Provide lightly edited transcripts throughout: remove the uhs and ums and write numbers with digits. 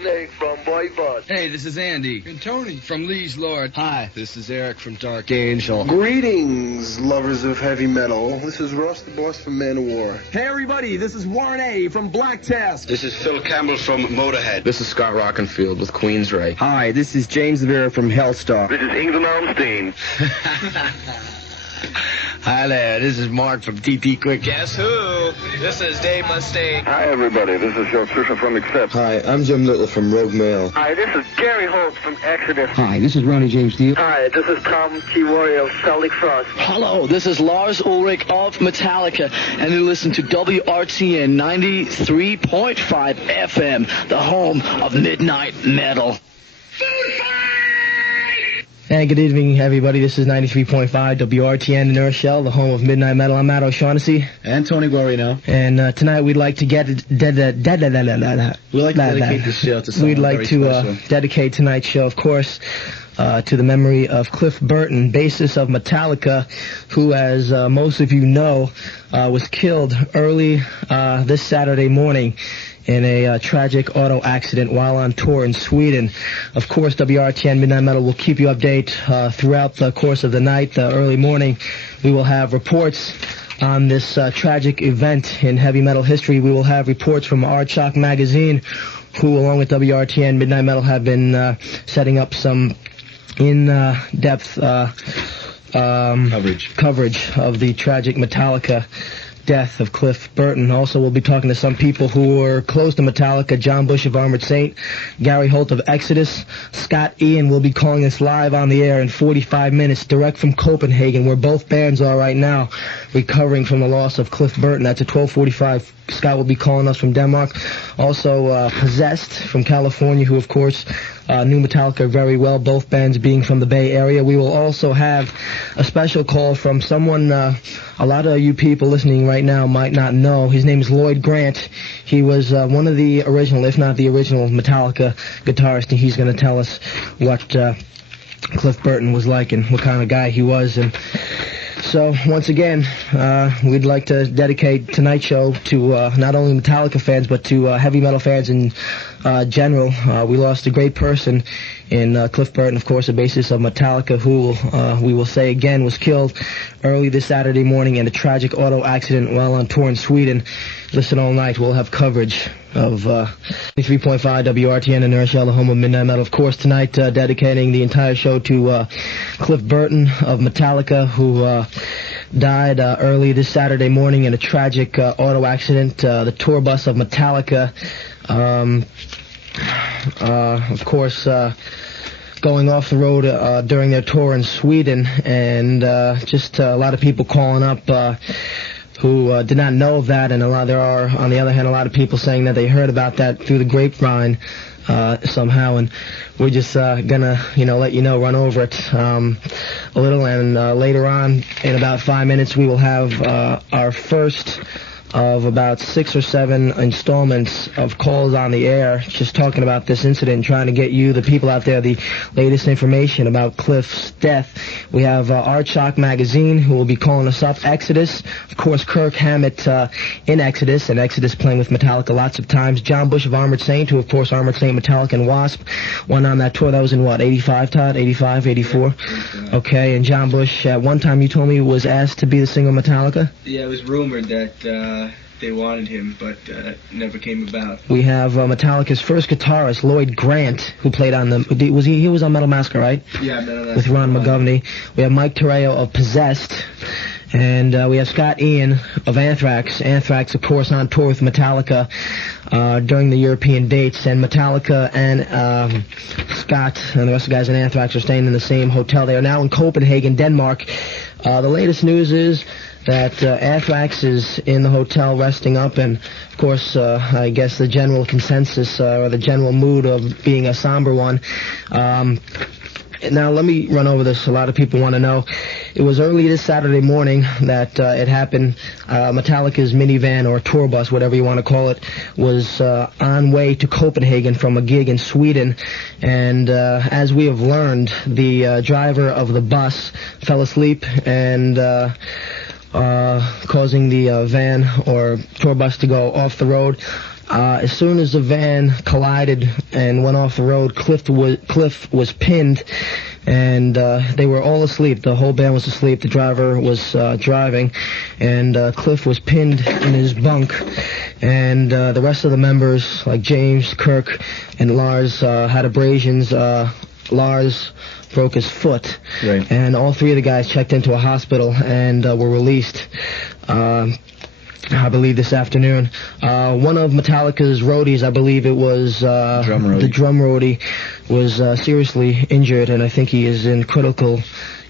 Snake from Boycott. Hey, this is Andy. And Tony. From Lee's Lord. Hi, this is Eric from Dark Angel. Greetings, lovers of heavy metal. This is Russ the Boss from Manowar. Hey, everybody, this is Warren A. from Black Task. This is Phil Campbell from Motorhead. This is Scott Rockenfield with Queensrÿche. Hi, this is James Vera from Hellstar. This is Ingrid Malmsteen. Hi there, this is Mark from TT Quick. Guess who? This is Dave Mustaine. Hi, everybody. This is Joe Trisha from Accept. Hi, I'm Jim Little from Rogue Mail. Hi, this is Gary Holt from Exodus. Hi, this is Ronnie James Dio. Hi, this is Tom T. Warrior of Celtic Frost. Hello, this is Lars Ulrich of Metallica, and you listen to WRTN 93.5 FM, the home of Midnight Metal. And good evening, everybody. This is 93.5 WRTN in Rochelle, the home of Midnight Metal. I'm Matt O'Shaughnessy. And Tony Guarino. And tonight we'd like to dedicate this show to someone We'd like to dedicate tonight's show, of course, to the memory of Cliff Burton, bassist of Metallica, who, as most of you know, was killed early this Saturday morning in a tragic auto accident while on tour in Sweden. Of course, WRTN Midnight Metal will keep you updated throughout the course of the night. Early morning, we will have reports on this tragic event in heavy metal history. We will have reports from Aardschok magazine, who, along with WRTN Midnight Metal, have been setting up some in-depth coverage of the tragic Metallica death of Cliff Burton. Also, we'll be talking to some people who were close to Metallica: John Bush of Armored Saint, Gary Holt of Exodus. Scott Ian will be calling us live on the air in 45 minutes, direct from Copenhagen, where both bands are right now, recovering from the loss of Cliff Burton. That's at 12:45. Scott will be calling us from Denmark. Also, Possessed from California, who, of course, knew Metallica very well, both bands being from the Bay Area. We will also have a special call from someone a lot of you people listening right now might not know. His name is Lloyd Grant. He was one of the original, if not the original, Metallica guitarist, and he's going to tell us what Cliff Burton was like and what kind of guy he was. And so, once again, we'd like to dedicate tonight's show to not only Metallica fans, but to heavy metal fans in general. We lost a great person in Cliff Burton, of course, a bassist of Metallica, who, we will say again, was killed early this Saturday morning in a tragic auto accident while on tour in Sweden. Listen all night. We'll have coverage of 3.5 WRTN in Rochelle, the home of Midnight Metal. Of course, tonight, dedicating the entire show to Cliff Burton of Metallica, who died early this Saturday morning in a tragic auto accident. The tour bus of Metallica, of course, going off the road during their tour in Sweden, and just a lot of people calling up who did not know of that, and there are, on the other hand, a lot of people saying that they heard about that through the grapevine somehow, and we're just gonna, let you know, run over it a little, and later on, in about 5 minutes, we will have our first of about 6 or 7 installments of calls on the air, just talking about this incident, trying to get you, the people out there, the latest information about Cliff's death. We have Aardschok magazine, who will be calling us up. Exodus, of course, Kirk Hammett in Exodus, and Exodus playing with Metallica lots of times. John Bush of Armored Saint, who, of course, Armored Saint, Metallica, and Wasp, went on that tour. That was in, 85, Todd? 85, 84? Okay, and John Bush, at one time you told me, was asked to be the singer of Metallica? Yeah, it was rumored that they wanted him, but never came about. We have Metallica's first guitarist, Lloyd Grant, who played on the... He was on Metal Massacre, right? Yeah, Metal Massacre. With Ron McGovney. We have Mike Terreo of Possessed. And we have Scott Ian of Anthrax. Anthrax, of course, on tour with Metallica during the European dates. And Metallica and Scott and the rest of the guys in Anthrax are staying in the same hotel. They are now in Copenhagen, Denmark. The latest news is that Anthrax is in the hotel resting up, and of course, I guess the general consensus or the general mood of being a somber one. Now, let me run over this. A lot of people want to know. It was early this Saturday morning that it happened. Metallica's minivan or tour bus, whatever you want to call it, was on way to Copenhagen from a gig in Sweden. And as we have learned, the driver of the bus fell asleep and causing the van or tour bus to go off the road. As soon as the van collided and went off the road, Cliff was pinned, and they were all asleep. The whole band was asleep. The driver was driving, and Cliff was pinned in his bunk, and the rest of the members, like James, Kirk, and Lars, had abrasions. Lars broke his foot, right. And all three of the guys checked into a hospital and were released. I believe this afternoon. One of Metallica's roadies, I believe it was the drum roadie, was seriously injured, and I think he is in critical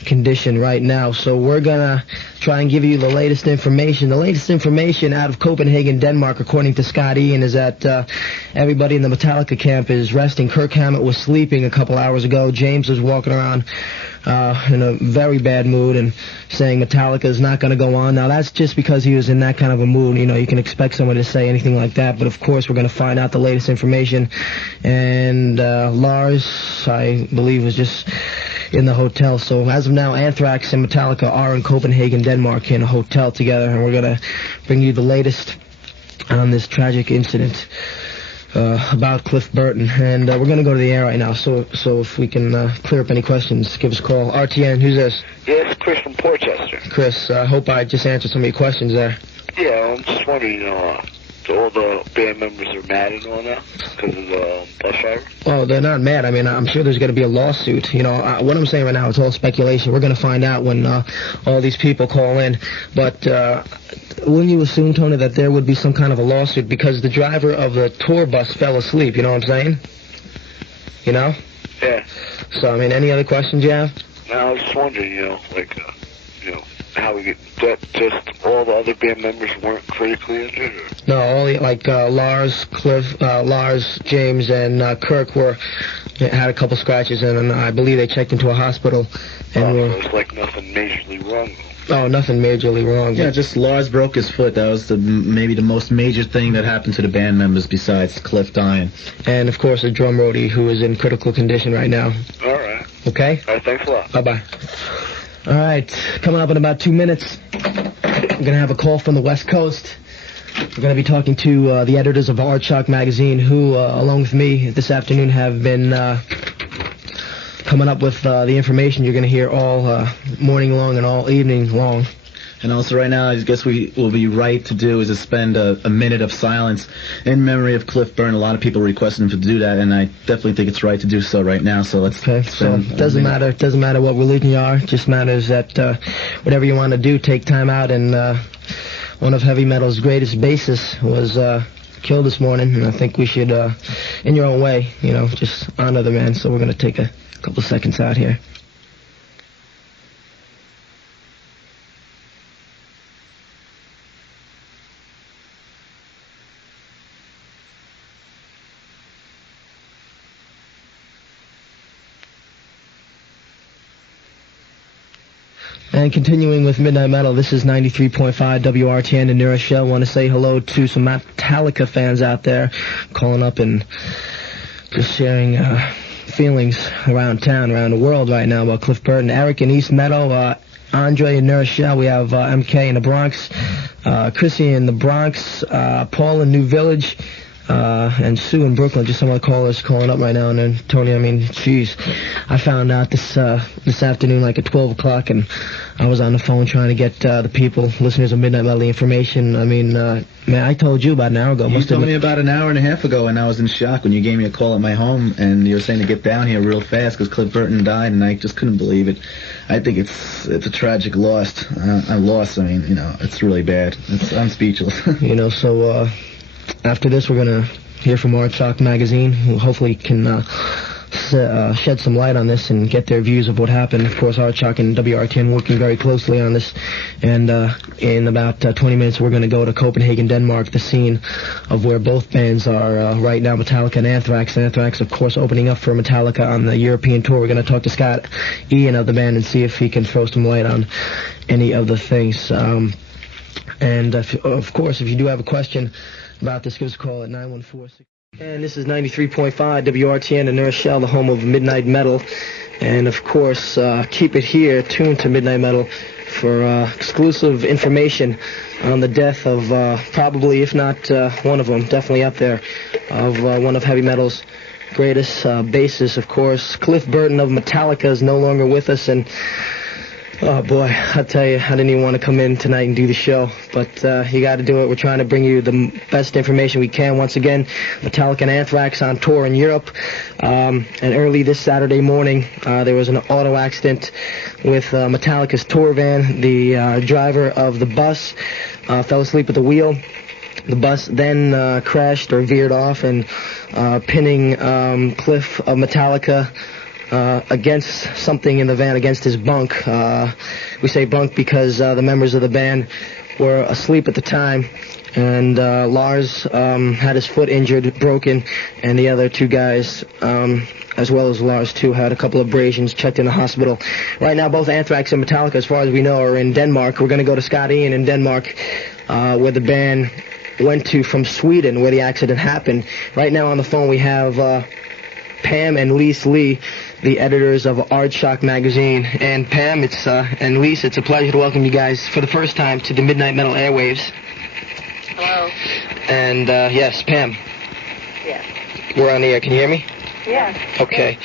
condition right now. So we're gonna try and give you the latest information. The latest information out of Copenhagen, Denmark, according to Scott Ian, is that everybody in the Metallica camp is resting. Kirk Hammett was sleeping a couple hours ago. James was walking around in a very bad mood and saying Metallica is not going to go on. Now, that's just because he was in that kind of a mood. You know, you can expect someone to say anything like that, but of course we're going to find out the latest information. And Lars, I believe, was just in the hotel. So as of now, Anthrax and Metallica are in Copenhagen, Denmark, in a hotel together, and we're going to bring you the latest on this tragic incident about Cliff Burton. And we're going to go to the air right now, so if we can clear up any questions, give us a call. RTN, who's this? Yes, Chris from Portchester. Chris, I hope I just answered some of your questions there. Yeah, I'm just wondering, all the band members are mad and all that because of the bus driver? Oh, they're not mad. I mean, I'm sure there's going to be a lawsuit. You know, what I'm saying right now, it's all speculation. We're going to find out when all these people call in. But wouldn't you assume, Tony, that there would be some kind of a lawsuit because the driver of the tour bus fell asleep? You know what I'm saying? You know? Yeah. So, I mean, any other questions you have? No, I was just wondering, how we get that, just all the other band members weren't critically injured? Or? No, only like Lars, Cliff, Lars, James, and Kirk had a couple scratches, and I believe they checked into a hospital. And so it's like nothing majorly wrong. Oh, nothing majorly wrong. Yeah, just Lars broke his foot. That was maybe the most major thing that happened to the band members besides Cliff dying. And, of course, the drum roadie, who is in critical condition right now. All right. Okay? All right, thanks a lot. Bye-bye. All right, coming up in about 2 minutes, we're going to have a call from the West Coast. We're going to be talking to the editors of Aardschok magazine, who, along with me this afternoon, have been coming up with the information you're going to hear all morning long and all evening long. And also right now, I guess we will be right to do is to spend a minute of silence in memory of Cliff Burton. A lot of people requested him to do that, and I definitely think it's right to do so right now. So let's. Okay. So it doesn't matter. It doesn't matter what religion you are. It just matters that whatever you want to do, take time out. And one of heavy metal's greatest bassists was killed this morning, and I think we should, in your own way, just honor the man. So we're going to take a couple seconds out here. And continuing with Midnight Metal, this is 93.5 WRTN in Rochelle. I want to say hello to some Metallica fans out there calling up and just sharing feelings around town, around the world right now about Cliff Burton. Eric in East Meadow, Andre in New Rochelle. We have MK in the Bronx, Chrissy in the Bronx, Paul in New Village, and Sue in Brooklyn. Just some of the callers calling up right now. And then Tony, I mean, jeez, I found out this afternoon, like at 12 o'clock, and I was on the phone trying to get the people, listeners of Midnight Metal, the information. I mean, man, I told you about an hour ago. You told me about an hour and a half ago, and I was in shock when you gave me a call at my home, and you were saying to get down here real fast because Cliff Burton died, and I just couldn't believe it. I think it's a tragic loss. I mean, it's really bad. I'm speechless. So after this, we're going to hear from Aardschok magazine, who hopefully can shed some light on this and get their views of what happened. Of course, Aardschok and WRTN working very closely on this. And in about 20 minutes, we're going to go to Copenhagen, Denmark, the scene of where both bands are right now, Metallica and Anthrax. Anthrax, of course, opening up for Metallica on the European tour. We're going to talk to Scott Ian of the band and see if he can throw some light on any of the things. And, of course, if you do have a question about this, give us a call at 914-6. And this is 93.5 WRTN in Rochelle, the home of Midnight Metal. And, of course, keep it here, tuned to Midnight Metal for exclusive information on the death of probably, if not one of them, definitely up there, of one of heavy metal's greatest bassists, of course. Cliff Burton of Metallica is no longer with us, and oh boy, I tell you, I didn't even want to come in tonight and do the show, but you got to do it. We're trying to bring you the best information we can. Once again, Metallica and Anthrax on tour in Europe, and early this Saturday morning, there was an auto accident with Metallica's tour van. The driver of the bus fell asleep at the wheel. The bus then crashed or veered off, and pinning Cliff of Metallica against something in the van, against his bunk. We say bunk because the members of the band were asleep at the time, and Lars had his foot injured, broken, and the other two guys, as well as Lars too, had a couple of abrasions, checked in the hospital. Right now, both Anthrax and Metallica, as far as we know, are in Denmark. We're going to go to Scott Ian in Denmark, where the band went to from Sweden, where the accident happened. Right now on the phone we have Pam and Lise Lee, the editors of Aardschok magazine. And Pam, and Lise, it's a pleasure to welcome you guys for the first time to the Midnight Metal airwaves. Hello. And yes, Pam. Yes. We're on the air. Can you hear me? Yes. Okay.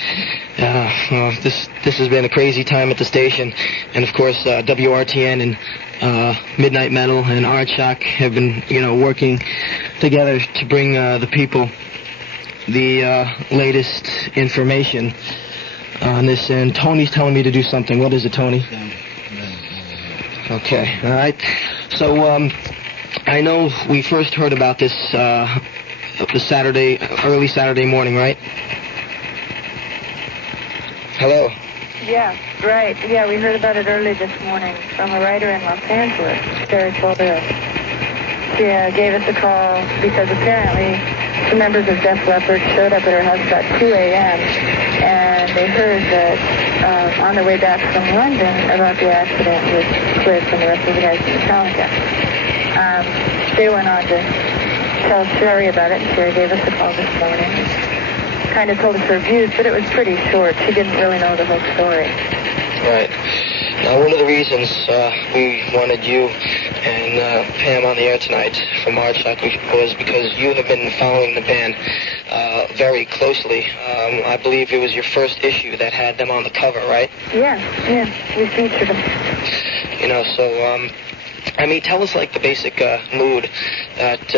Well, this has been a crazy time at the station, and of course WRTN and Midnight Metal and Aardschok have been, working together to bring the people the latest information on this. And Tony's telling me to do something. What is it, Tony? Okay. All right. So I know we first heard about this early Saturday morning, right? Hello. Yeah, right. Yeah, we heard about it early this morning from a writer in Los Angeles, Sarah told us. She gave us a call because apparently some members of Def Leppard showed up at her house about 2 a.m. and they heard that on their way back from London about the accident with Cliff and the rest of the guys from Metallica. They went on to tell Sherry about it, and Sherry gave us a call this morning. Kind of told us her views, but it was pretty short. She didn't really know the whole story. Right. Now, one of the reasons we wanted you and Pam on the air tonight from Aardschok was because you have been following the band very closely. I believe it was your first issue that had them on the cover, right? Yeah, we featured them. So tell us like the basic mood that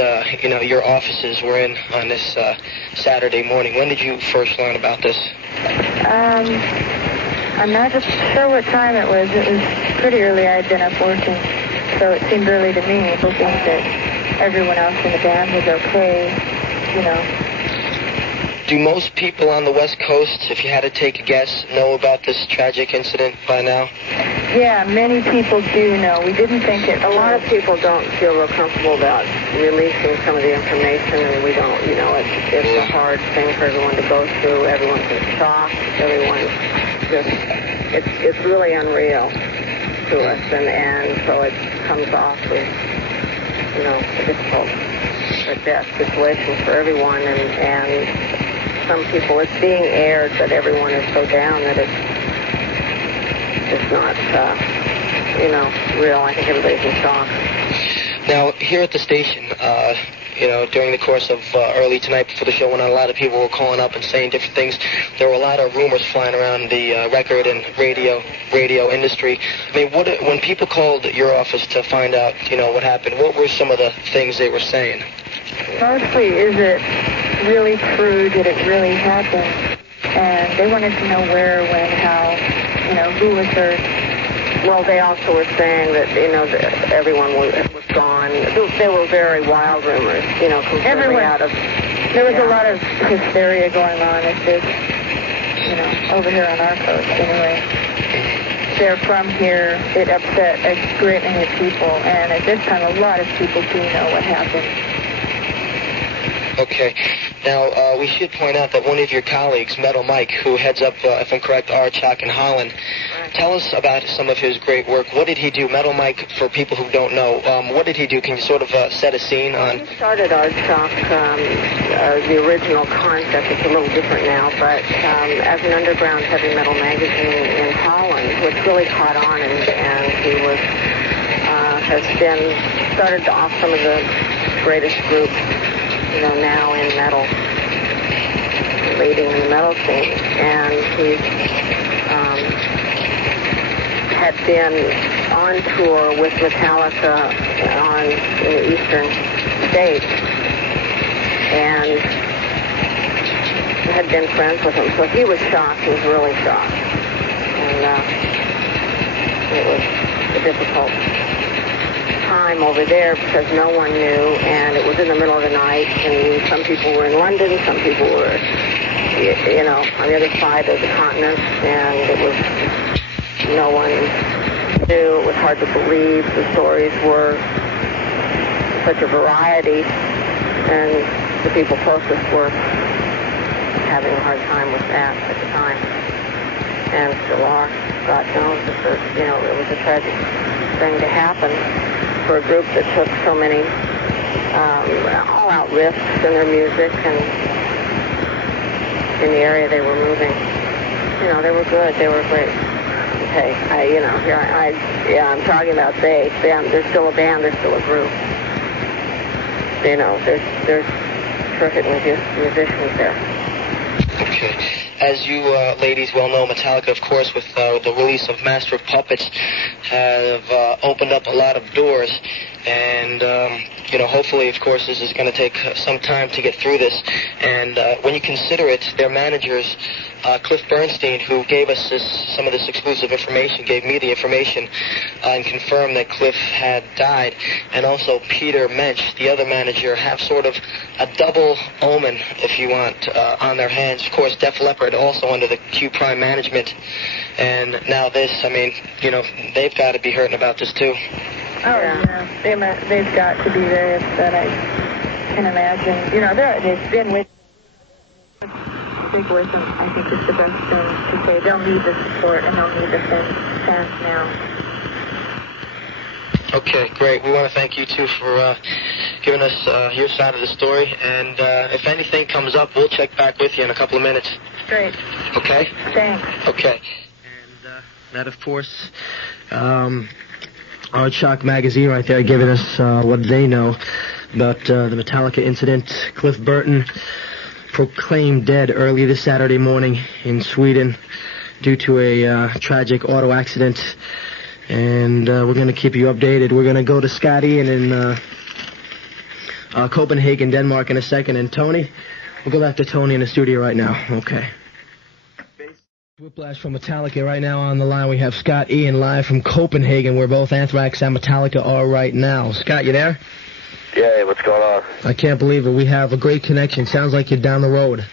your offices were in on this Saturday morning. When did you first learn about this? I'm not just sure what time it was. It was pretty early. I had been up working, so it seemed early to me, hoping that everyone else in the band was okay, Do most people on the West Coast, if you had to take a guess, know about this tragic incident by now? Yeah, many people do know. We didn't think it. A lot of people don't feel real comfortable about releasing some of the information, and we don't, it's a hard thing for everyone to go through. Everyone's in shock. Everyone's just, it's really unreal to us, and so it comes off as, a difficult death situation for everyone, and some people, it's being aired, but everyone is so down that it's not, real. I think everybody's in shock. Now, here at the station, during the course of early tonight before the show went on, a lot of people were calling up and saying different things. There were a lot of rumors flying around the record and radio industry. When people called your office to find out, what happened, what were some of the things they were saying? Mostly, is it really true? Did it really happen? And they wanted to know where, when, how, who was hurt. Well, they also were saying that, that everyone was gone. There were very wild rumors, completely out of... There was a lot of hysteria going on at this, over here on our coast, anyway. They're from here. It upset a great many people, and at this time, a lot of people do know what happened. Okay. Now, we should point out that one of your colleagues, Metal Mike, who heads up, if I'm correct, Aardschok in Holland, Tell us about some of his great work. What did he do? Metal Mike, for people who don't know, what did he do? Can you sort of set a scene on? He started Aardschok, the original concept. It's a little different now, but as an underground heavy metal magazine in Holland, which really caught on, and he was has been started off some of the greatest groups, now in metal, leading in the metal scene, and he had been on tour with Metallica in the eastern states, and had been friends with him. So he was shocked. He was really shocked, and it was a difficult time over there because no one knew, and it was in the middle of the night, and some people were in London, some people were, on the other side of the continent, and it was, no one knew. It was hard to believe. The stories were such a variety, and the people closest were having a hard time with that at the time, and still are. God knows, it was a tragic thing to happen for a group that took so many all-out risks in their music and in the area they were moving. They were good. They were great. Okay, I'm talking about they. They're still a band. They're still a group. There's terrific musicians there. Okay. As you ladies well know, Metallica, of course, with the release of Master of Puppets, have opened up a lot of doors. And, hopefully, of course, this is going to take some time to get through this. And when you consider it, their managers, Cliff Bernstein, who gave us some of this exclusive information, gave me the information, and confirmed that Cliff had died, and also Peter Mensch, the other manager, have sort of a double omen, if you want, on their hands. Of course, Def Leppard also under the Q Prime management. And now this, they've got to be hurting about this too. Oh, yeah. They've got to be very upset, I can imagine. They've been with them, I think is the best thing to say. They'll need the support, and they'll need the fans now. Okay, great. We want to thank you, too, for giving us your side of the story. And if anything comes up, we'll check back with you in a couple of minutes. Great. Okay? Thanks. Okay. And that, of course, Aardschok magazine right there giving us what they know about the Metallica incident. Cliff Burton proclaimed dead early this Saturday morning in Sweden due to a tragic auto accident. And we're going to keep you updated. We're going to go to Scott Ian in Copenhagen, Denmark in a second. And Tony, we'll go back to Tony in the studio right now. Okay. Whiplash from Metallica right now on the line. We have Scott Ian live from Copenhagen, where both Anthrax and Metallica are right now. Scott, you there? Yeah, hey, what's going on? I can't believe it. We have a great connection. Sounds like you're down the road.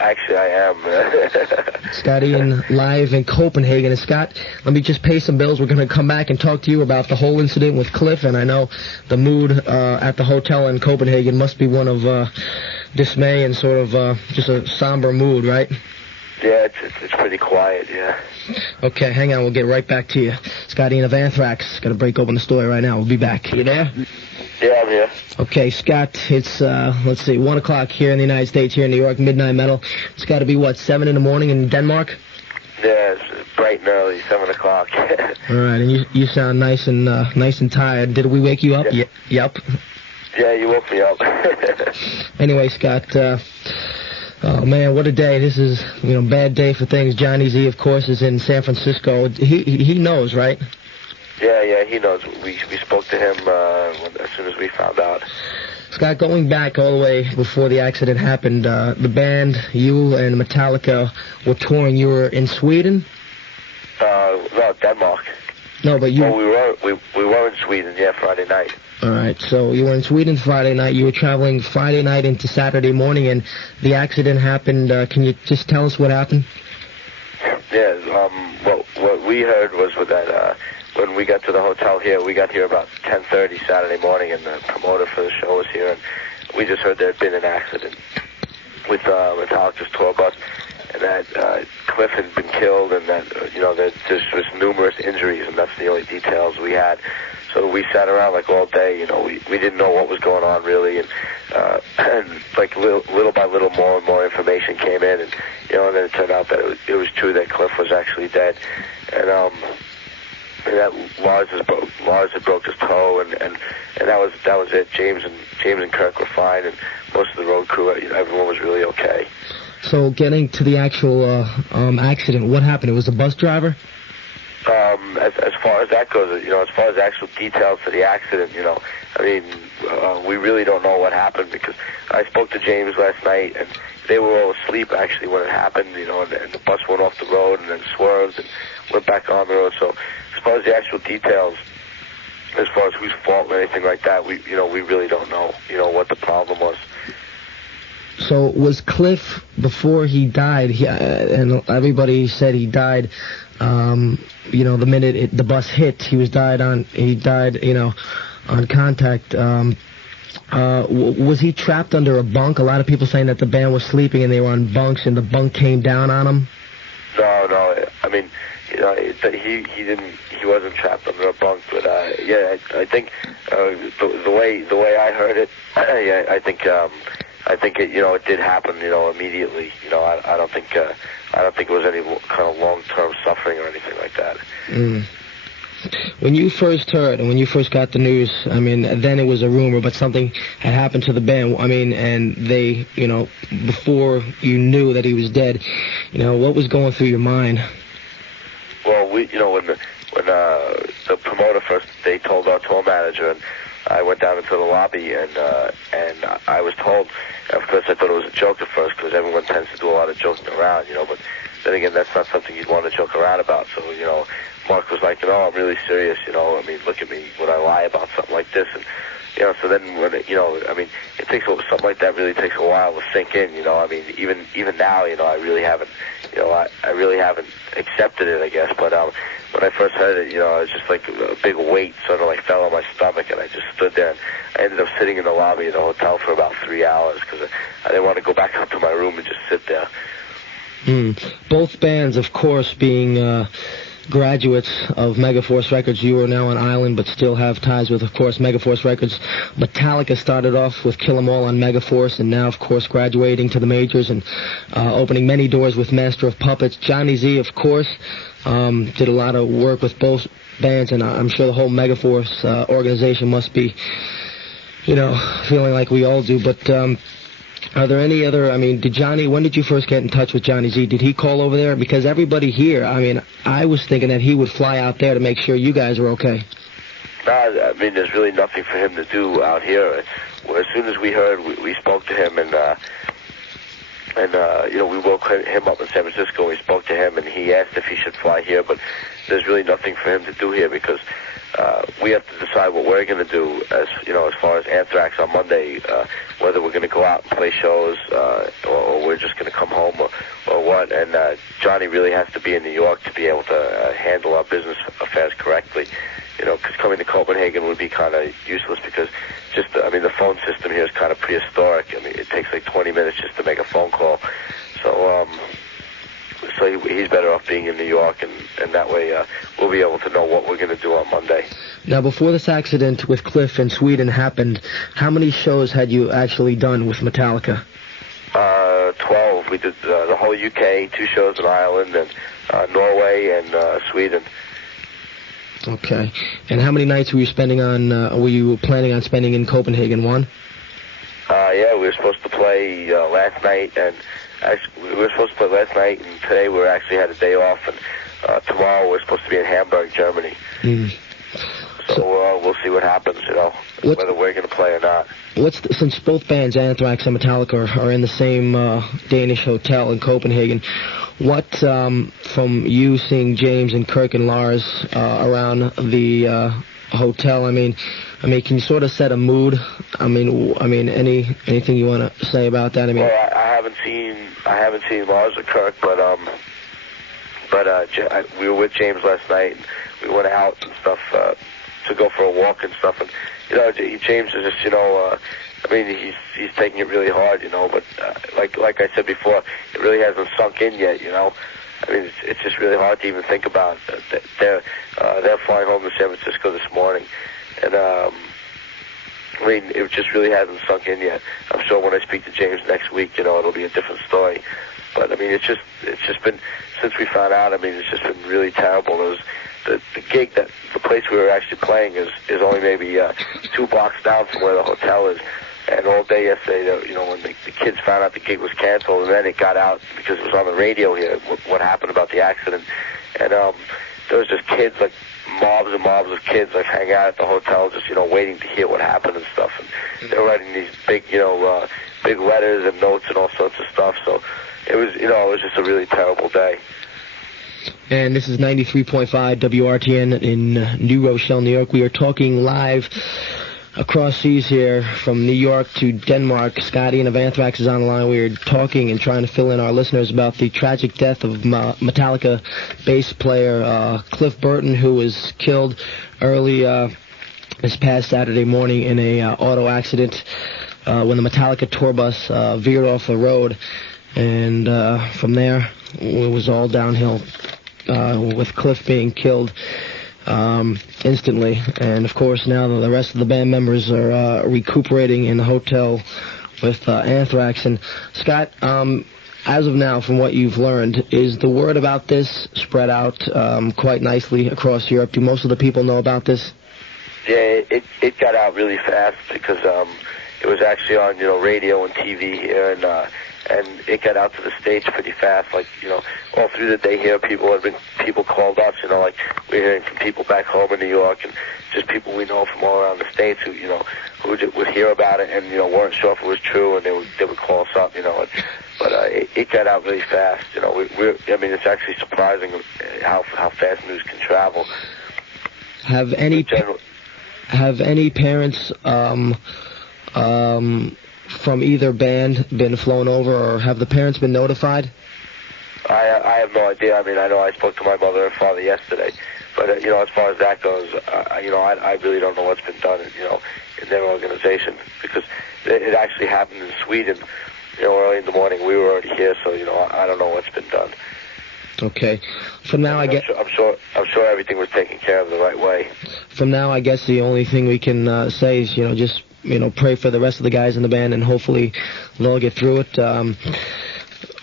Actually, I am. Scott Ian live in Copenhagen. And Scott, let me just pay some bills. We're going to come back and talk to you about the whole incident with Cliff. And I know the mood at the hotel in Copenhagen must be one of dismay and sort of just a somber mood, right? Yeah, it's pretty quiet, yeah. Okay, hang on. We'll get right back to you. Scott Ian of Anthrax. Got to break open the story right now. We'll be back. You there? Yeah, I'm here. Okay, Scott, it's, 1 o'clock here in the United States, here in New York, midnight metal. It's got to be, 7 in the morning in Denmark? Yeah, it's bright and early, 7 o'clock. All right, and you sound nice and tired. Did we wake you up? Yeah. Yep. Yeah, you woke me up. Anyway, Scott, oh, man, what a day. This is, bad day for things. Johnny Z, of course, is in San Francisco. He knows, right? Yeah, he knows. We spoke to him as soon as we found out. Scott, going back all the way before the accident happened, the band, you and Metallica were touring. You were in Sweden? No, Denmark. No, but you... Well, we were in Sweden, yeah, Friday night. All right, so you were in Sweden Friday night. You were traveling Friday night into Saturday morning, and the accident happened. Can you just tell us what happened? Yeah, what we heard was that when we got to the hotel here, we got here about 10:30 Saturday morning, and the promoter for the show was here, and we just heard there had been an accident with Metallica's tour bus. and that Cliff had been killed, and that that there's just numerous injuries, and that's the only details we had. So we sat around like all day. We didn't know what was going on really, and like little by little, more and more information came in, and and then it turned out that it was true that Cliff was actually dead, and that Lars had broke his toe, and that was it. James and Kirk were fine, and most of the road crew, everyone was really okay. So getting to the actual accident, what happened? It was a bus driver? As far as that goes, as far as actual details to the accident, we really don't know what happened, because I spoke to James last night, and they were all asleep actually when it happened, and the bus went off the road and then swerved and went back on the road. So as far as the actual details, as far as whose fault or anything like that, we really don't know, what the problem was. So was Cliff, before he died, and everybody said he died, the minute the bus hit, he died on contact. Was he trapped under a bunk? A lot of people saying that the band was sleeping and they were on bunks and the bunk came down on him. No. He wasn't trapped under a bunk, but I think the way I heard it, I think it did happen, immediately. I don't think it was any kind of long-term suffering or anything like that. Mm. When you first heard and when you first got the news, then it was a rumor, but something had happened to the band. And they, before you knew that he was dead, what was going through your mind? Well, when the promoter first, they told our tour manager, and I went down into the lobby, and I was told. Of course, I thought it was a joke at first, because everyone tends to do a lot of joking around, but then again, that's not something you'd want to joke around about. So, Mark was like, I'm really serious, look at me, would I lie about something like this? And, so then when, it takes something like that really takes a while to sink in, even now, I really haven't, I really haven't accepted it, I guess. But when I first heard it, it was just like a big weight sort of like fell on my stomach, and I just stood there. And I ended up sitting in the lobby of the hotel for about 3 hours, because I didn't want to go back up to my room and just sit there. Both bands, of course, being graduates of Megaforce Records. You are now on Island, but still have ties with, of course, Megaforce Records. Metallica started off with Kill 'Em All on Megaforce, and now, of course, graduating to the majors and opening many doors with Master of Puppets. Johnny Z, of course, did a lot of work with both bands, and I'm sure the whole Megaforce organization must be, feeling like we all do. But are there any other, when did you first get in touch with Johnny Z? Did he call over there? Because everybody here, I was thinking that he would fly out there to make sure you guys were okay. No, there's really nothing for him to do out here. As soon as we heard, we spoke to him, and we woke him up in San Francisco. We spoke to him, and he asked if he should fly here, but there's really nothing for him to do here, because we have to decide what we're going to do as far as Anthrax on Monday, whether we're going to go out and play shows or we're just going to come home or what. And Johnny really has to be in New York to be able to handle our business affairs correctly. Because coming to Copenhagen would be kind of useless, because the phone system here is kind of prehistoric. It takes like 20 minutes just to make a phone call. So he's better off being in New York, and that way we'll be able to know what we're going to do on Monday. Now, before this accident with Cliff in Sweden happened, how many shows had you actually done with Metallica? 12. We did the whole UK, 2 shows in Ireland, and Norway and Sweden. Okay. And how many nights were you planning on spending in Copenhagen? 1? Yeah, we were supposed to play last night, and today we actually had a day off, and tomorrow we're supposed to be in Hamburg, Germany. So we'll see what happens, whether we're going to play or not. Since both bands, Anthrax and Metallica, are in the same Danish hotel in Copenhagen, what, from you seeing James and Kirk and Lars around the hotel, can you sort of set a mood? Anything you want to say about that? Well, I haven't seen Lars or Kirk, but we were with James last night, and we went out and stuff to go for a walk and stuff, and James is just I mean, he's taking it really hard, you know. But like I said before, it really hasn't sunk in yet, you know. I mean, it's just really hard to even think about. They're flying home to San Francisco this morning, and I mean, it just really hasn't sunk in yet. I'm sure when I speak to James next week, you know, it'll be a different story. But I mean, it's just been, since we found out, I mean, it's just been really terrible. There was the gig, that the place we were actually playing is only maybe 2 blocks down from where the hotel is. And all day yesterday, you know, when the kids found out the gig was canceled, and then it got out because it was on the radio here, what happened about the accident. And there was just kids, like mobs and mobs of kids, like hanging out at the hotel, just, you know, waiting to hear what happened and stuff. And they were writing these big, you know, big letters and notes and all sorts of stuff. So it was, you know, it was just a really terrible day. And this is 93.5 WRTN in New Rochelle, New York. We are talking live across seas here from New York to Denmark. Scott Ian of Anthrax is on the line. We are talking and trying to fill in our listeners about the tragic death of Metallica bass player Cliff Burton, who was killed early this past Saturday morning in a auto accident when the Metallica tour bus veered off the road. And from there, it was all downhill with Cliff being killed instantly. And of course now the rest of the band members are recuperating in the hotel with Anthrax. And Scott, as of now, from what you've learned, is the word about this spread out quite nicely across Europe? Do most of the people know about this? Yeah, it got out really fast because it was actually on, you know, radio and TV here, and it got out to the States pretty fast. Like, you know, all through the day here, people called us, you know, like we're hearing from people back home in New York, and just people we know from all around the States who, you know, who would hear about it and, you know, weren't sure if it was true, and they would call us up, you know. But it got out really fast, you know. I mean, it's actually surprising how fast news can travel. Have any parents from either band been flown over, or have the parents been notified? I have no idea. I mean, I know I spoke to my mother and father yesterday, but you know, as far as that goes, you know, I really don't know what's been done, you know, in their organization, because it actually happened in Sweden, you know, early in the morning. We were already here, so you know, I don't know what's been done. Okay. From now, I'm sure everything was taken care of the right way. From now, I guess the only thing we can say is, you know, just, you know, pray for the rest of the guys in the band, and hopefully they'll get through it.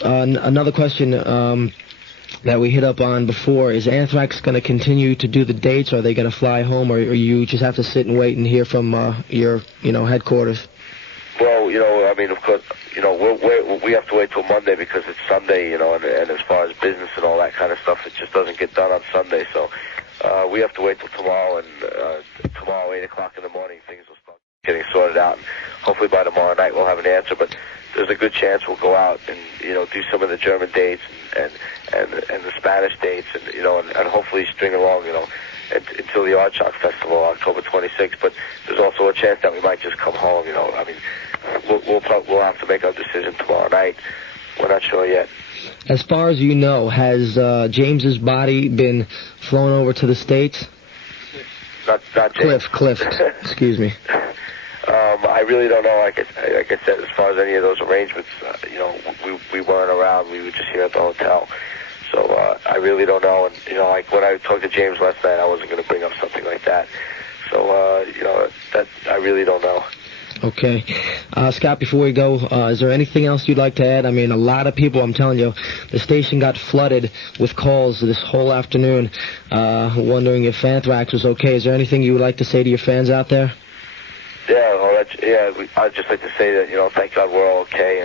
Another question that we hit up on before, is Anthrax going to continue to do the dates? Or are they going to fly home, or you just have to sit and wait and hear from your, you know, headquarters? Well, you know, I mean, of course, you know, we have to wait till Monday because it's Sunday, you know, and as far as business and all that kind of stuff, it just doesn't get done on Sunday. So we have to wait till tomorrow, and tomorrow, 8 o'clock in the morning, things will start getting sorted out. And hopefully by tomorrow night we'll have an answer. But there's a good chance we'll go out and, you know, do some of the German dates and the Spanish dates, and, you know, and hopefully string along, you know, until the Aardschok Festival, October 26th. But there's also a chance that we might just come home, you know. I mean, we'll have to make our decision tomorrow night. We're not sure yet. As far as you know, has James's body been flown over to the States? Not James. Cliff. Excuse me. I really don't know. Like I said, as far as any of those arrangements, you know, we weren't around. We were just here at the hotel. So I really don't know. And, you know, like when I talked to James last night, I wasn't going to bring up something like that. So, you know, that I really don't know. Okay. Scott, before we go, is there anything else you'd like to add? I mean, a lot of people, I'm telling you, the station got flooded with calls this whole afternoon, wondering if Anthrax was okay. Is there anything you would like to say to your fans out there? Yeah, well, I'd just like to say that, you know, thank God we're all okay,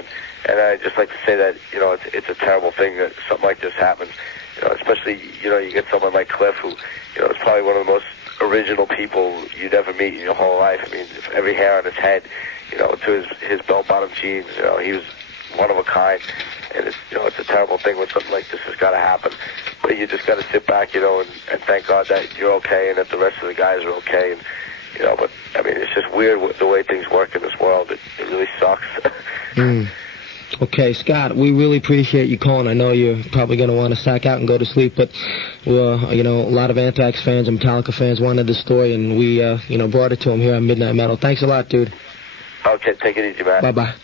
and I'd just like to say that, you know, it's a terrible thing that something like this happens, you know, especially, you know, you get someone like Cliff, who, you know, is probably one of the most original people you'd ever meet in your whole life. I mean, every hair on his head, you know, to his bell-bottom jeans, you know, he was one of a kind, and it's, you know, it's a terrible thing when something like this has got to happen, but you just got to sit back, you know, and thank God that you're okay and that the rest of the guys are okay, and, you know, but, I mean, it's just weird the way things work in this world. It really sucks. Okay, Scott, we really appreciate you calling. I know you're probably going to want to sack out and go to sleep, but, you know, a lot of Anthrax fans and Metallica fans wanted the story, and we, you know, brought it to them here on Midnight Metal. Thanks a lot, dude. Okay, take it easy, man. Bye-bye.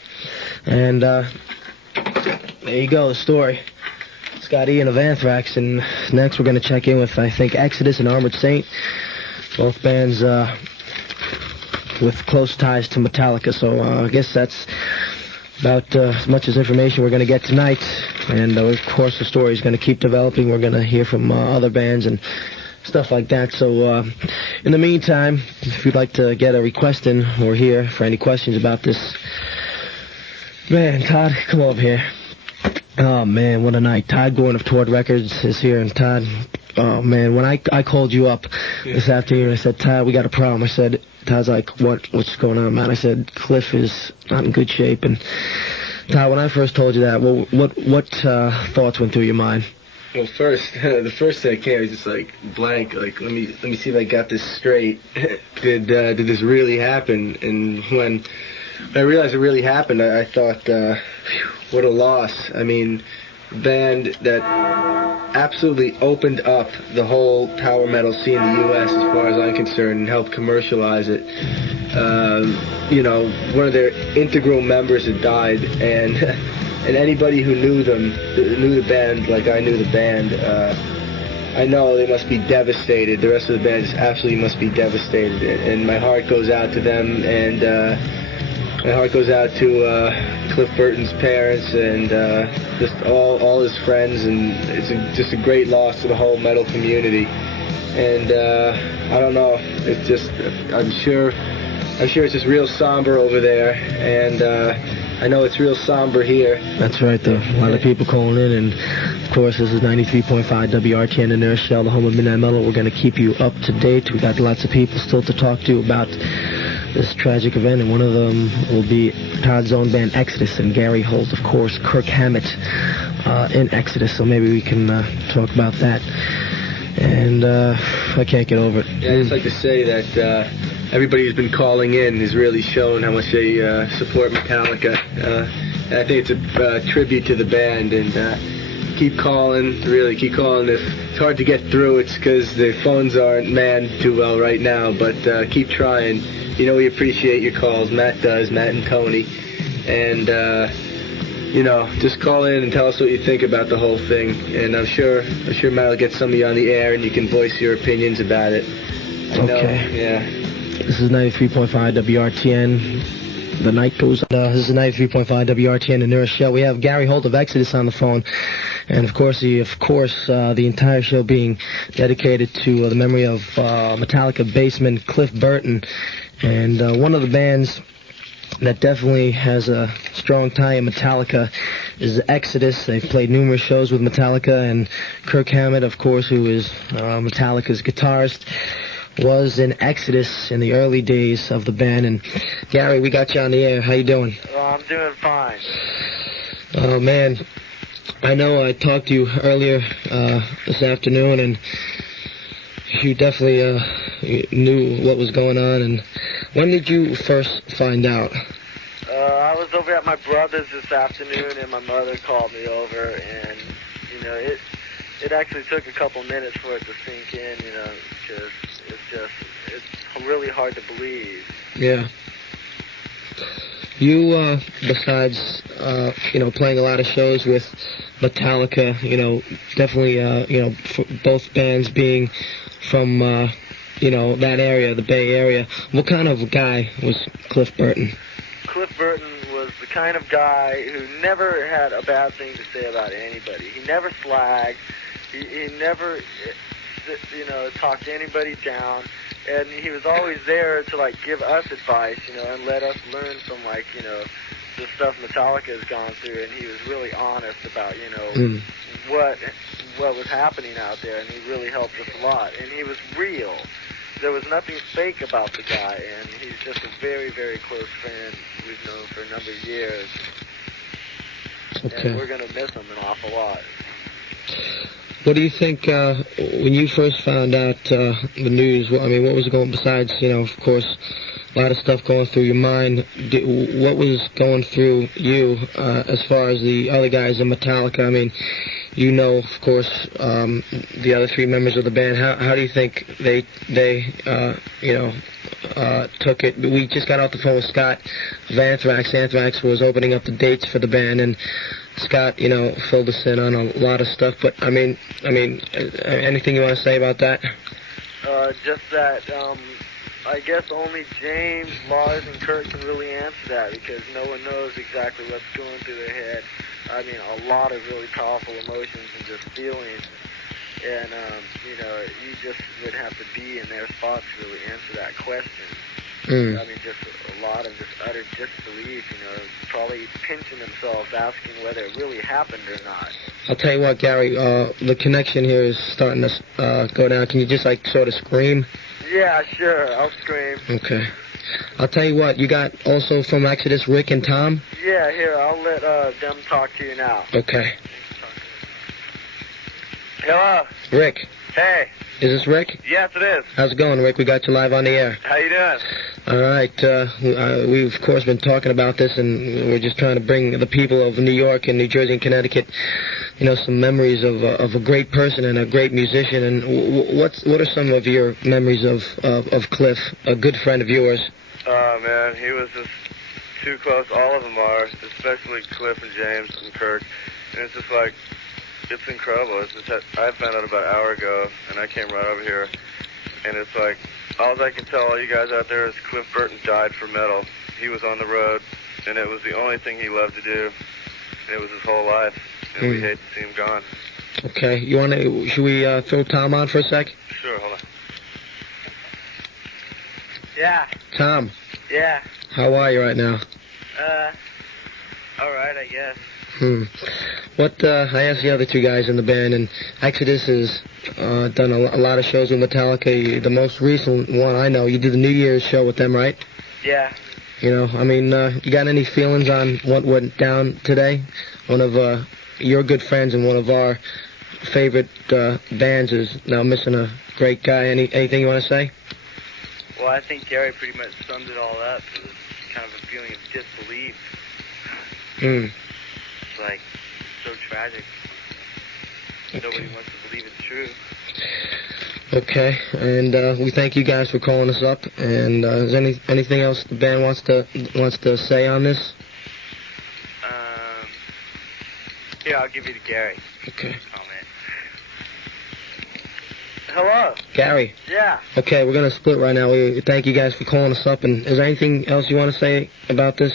And there you go, the story. Scott Ian of Anthrax, and next we're going to check in with, I think, Exodus and Armored Saint, both bands with close ties to Metallica. So I guess that's about as much as information we're going to get tonight. And of course, the story is going to keep developing. We're going to hear from other bands and stuff like that. So in the meantime, if you'd like to get a request in, we're here for any questions about this. Man, Todd, come over here. Oh, man, what a night. Todd Gordon of Toward Records is here. And Todd, oh, man, when I called you up this afternoon, I said, Todd, we got a problem. I said, Todd's like, what's going on, man? I said, Cliff is not in good shape. And Todd, when I first told you that, what thoughts went through your mind? Well, the first thing I came, I was just like blank. Like, let me see if I got this straight. Did this really happen? And when I realized it really happened, I thought, what a loss. I mean, a band that absolutely opened up the whole power metal scene in the U.S. as far as I'm concerned and helped commercialize it. One of their integral members had died, and anybody who knew the band like I knew the band, I know they must be devastated. The rest of the band absolutely must be devastated, and my heart goes out to them, and my heart goes out to Cliff Burton's parents and just all his friends, and it's just a great loss to the whole metal community. And I don't know, it's just, I'm sure it's just real somber over there, and I know it's real somber here. That's right, though. A lot of people calling in, and of course, this is 93.5 WRTN in Rochelle, the home of Midnight Metal. We're going to keep you up to date. We got lots of people still to talk to about this tragic event, and one of them will be Todd's own band Exodus, and Gary Holt, of course, Kirk Hammett in Exodus, so maybe we can talk about that. And I can't get over it. Yeah, I'd just like to say that everybody who's been calling in has really shown how much they support Metallica. I think it's a tribute to the band, and keep calling, really keep calling. If it's hard to get through, it's because the phones aren't manned too well right now, but keep trying. We appreciate your calls. Matt does, Matt and Tony. And, just call in and tell us what you think about the whole thing. And I'm sure Matt will get some of you on the air and you can voice your opinions about it. This is 93.5 WRTN. The night goes on. This is 93.5 WRTN in Rochelle. We have Gary Holt of Exodus on the phone. And, of course, the entire show being dedicated to the memory of Metallica bassman Cliff Burton. And one of the bands that definitely has a strong tie in Metallica is Exodus. They've played numerous shows with Metallica, and Kirk Hammett, of course, who is Metallica's guitarist, was in Exodus in the early days of the band. And Gary, we got you on the air. How you doing? I'm doing fine. Oh, man. I know I talked to you earlier this afternoon, and you definitely knew what was going on. And when did you first find out? I was over at my brother's this afternoon, and my mother called me over, and it actually took a couple minutes for it to sink in, because it's really hard to believe. Yeah. You, besides, playing a lot of shows with Metallica, definitely, both bands being from, that area, the Bay Area, what kind of guy was Cliff Burton? Cliff Burton was the kind of guy who never had a bad thing to say about anybody. He never slagged. He never, talked anybody down. And he was always there to, give us advice, and let us learn from, the stuff Metallica has gone through. And he was really honest about, what was happening out there. And he really helped us a lot. And he was real. There was nothing fake about the guy. And he's just a very, very close friend we've known for a number of years. Okay. And we're going to miss him an awful lot. What do you think, when you first found out the news, what was going, besides, of course, a lot of stuff going through your mind. What was going through you as far as the other guys in Metallica? I mean, you know, of course, the other three members of the band. How do you think they took it? We just got off the phone with Scott of Anthrax. Anthrax was opening up the dates for the band, and Scott, filled us in on a lot of stuff. But I mean, anything you want to say about that? Just that, I guess only James, Lars, and Kurt can really answer that, because no one knows exactly what's going through their head. I mean, a lot of really powerful emotions and just feelings. And, you just would have to be in their spot to really answer that question. I mean, just a lot of just utter disbelief, probably pinching themselves, asking whether it really happened or not. I'll tell you what, Gary, the connection here is starting to go down. Can you just, sort of scream? Yeah, sure, I'll scream. Okay. I'll tell you what, you got also from Exodus Rick and Tom? Yeah, here, I'll let them talk to you now. Okay. Hello. Rick. Hey. Is this Rick? Yes, it is. How's it going, Rick? We got you live on the air. How you doing? All right. We've, of course, been talking about this, and we're just trying to bring the people of New York and New Jersey and Connecticut, some memories of a great person and a great musician. And what are some of your memories of Cliff, a good friend of yours? Oh, man, he was just too close. All of them are, especially Cliff and James and Kirk. And it's just like, it's incredible. It's just that I found out about an hour ago, and I came right over here, and it's like, all I can tell all you guys out there is Cliff Burton died for metal. He was on the road, and it was the only thing he loved to do, and it was his whole life, and we hate to see him gone. Okay, should we throw Tom on for a sec? Sure, hold on. Yeah. Tom. Yeah. How are you right now? All right, I guess. I asked the other two guys in the band, and Exodus has done a lot of shows with Metallica. The most recent one I know, you did the New Year's show with them, right? Yeah. You got any feelings on what went down today? One of your good friends and one of our favorite bands is now missing a great guy. Anything you want to say? Well, I think Gary pretty much summed it all up. It was kind of a feeling of disbelief. It's like so tragic. Okay. Nobody wants to believe it's true. Okay, and we thank you guys for calling us up. And is anything else the band wants to say on this? Here, I'll give you to Gary. Okay. Oh man. Hello. Gary. Yeah. Okay, we're gonna split right now. We thank you guys for calling us up. And is there anything else you want to say about this?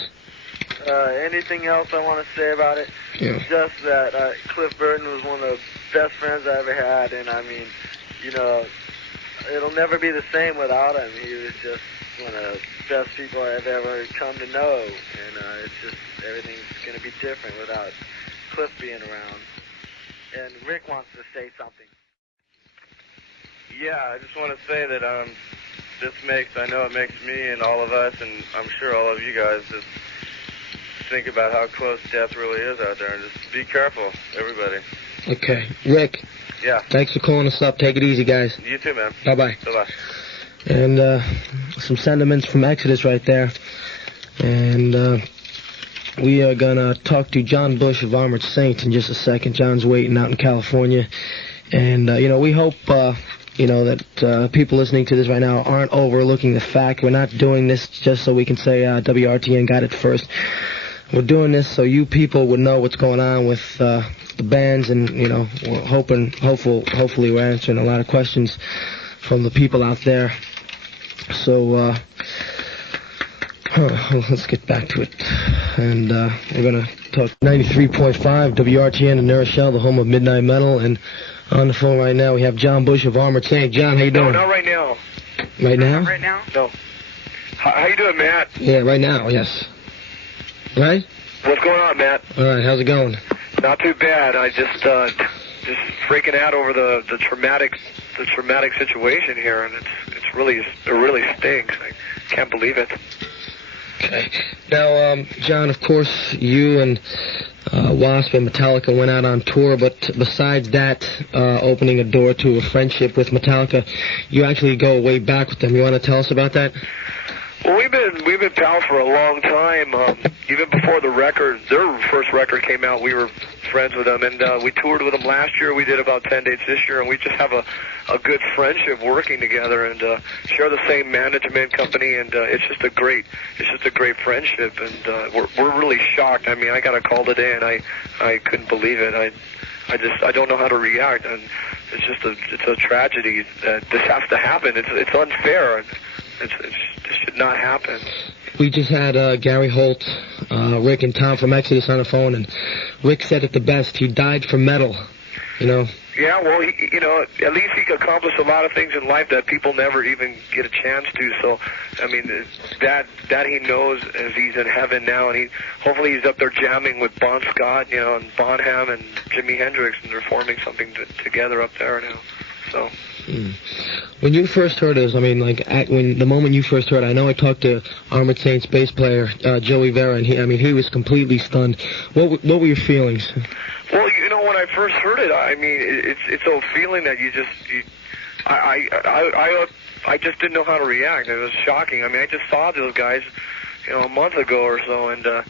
Anything else I want to say about it? Yeah. Just that Cliff Burton was one of the best friends I ever had, and I mean, it'll never be the same without him. He was just one of the best people I've ever come to know, and it's just everything's going to be different without Cliff being around. And Rick wants to say something. Yeah, I just want to say that I know it makes me and all of us, and I'm sure all of you guys, just think about how close death really is out there, and just be careful, everybody. Okay. Rick. Yeah. Thanks for calling us up. Take it easy, guys. You too, man. Bye-bye. Bye-bye. And some sentiments from Exodus right there. And we are going to talk to John Bush of Armored Saints in just a second. John's waiting out in California. And, we hope, that people listening to this right now aren't overlooking the fact we're not doing this just so we can say WRTN got it first. We're doing this so you people would know what's going on with the bands, and we're hopefully we're answering a lot of questions from the people out there. So let's get back to it, and we're gonna talk 93.5 WRTN in Rochelle, the home of Midnight Metal, and on the phone right now we have John Bush of Armored Saint. John, how you doing? No, not right now. Right now? Right now? No. How you doing, Matt? Yeah, right now. Yes. Right? What's going on, Matt? All right, how's it going? Not too bad. I just freaking out over the traumatic situation here, and it really stinks. I can't believe it. Okay. Now, John, of course, you and Wasp and Metallica went out on tour, but besides that, opening a door to a friendship with Metallica, you actually go way back with them. You want to tell us about that? Well, we've been pals for a long time. Even before their first record came out, we were friends with them, and we toured with them last year. We did about 10 dates this year, and we just have a good friendship working together, and share the same management company, and it's just a great friendship, and we're really shocked. I mean, I got a call today, and I couldn't believe it. I don't know how to react, and it's a tragedy that this has to happen. It's unfair. This should not happen. We just had Gary Holt, Rick, and Tom from Exodus on the phone, and Rick said it the best. He died for metal, you know. Yeah, well, at least he accomplished a lot of things in life that people never even get a chance to. So, I mean, that he knows as he's in heaven now, and hopefully he's up there jamming with Bon Scott, and Bonham and Jimi Hendrix, and they're forming something together up there now. So. When you first heard us, I mean, the moment you first heard, I know I talked to Armored Saints bass player Joey Vera, and he was completely stunned. What were your feelings? Well, when I first heard it, I mean, it's a feeling that I just didn't know how to react. It was shocking. I mean, I just saw those guys, a month ago or so, and right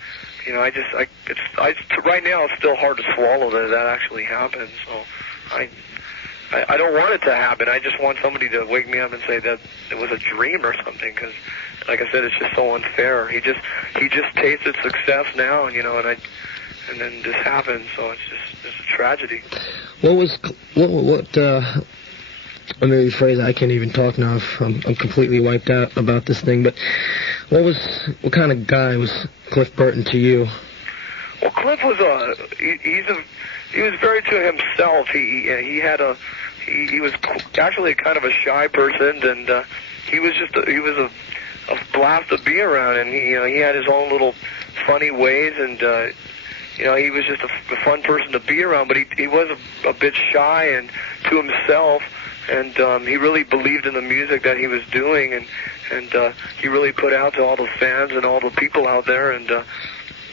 now it's still hard to swallow that actually happened. So I don't want it to happen. I just want somebody to wake me up and say that it was a dream or something, because, like I said, it's just so unfair. He just tasted success now, and then this happened. So it's a tragedy. Let me rephrase. I can't even talk now. I'm completely wiped out about this thing. But what kind of guy was Cliff Burton to you? Well, Cliff was he was very to himself. He was actually kind of a shy person, and he was a blast to be around, and he had his own little funny ways, and he was just a fun person to be around. But he was a bit shy and to himself, and he really believed in the music that he was doing, and he really put out to all the fans and all the people out there, and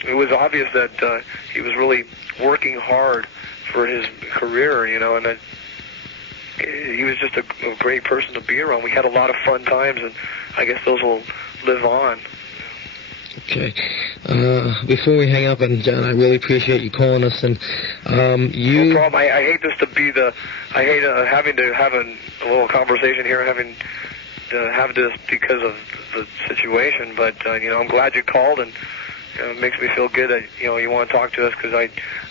it was obvious that he was really working hard for his career, and that he was just a great person to be around. We had a lot of fun times, and I guess those will live on. Okay. Before we hang up, and John, I really appreciate you calling us, and No problem. I hate this to be I hate having to have a little conversation here, having to have this because of the situation, but I'm glad you called, and it makes me feel good that you want to talk to us, because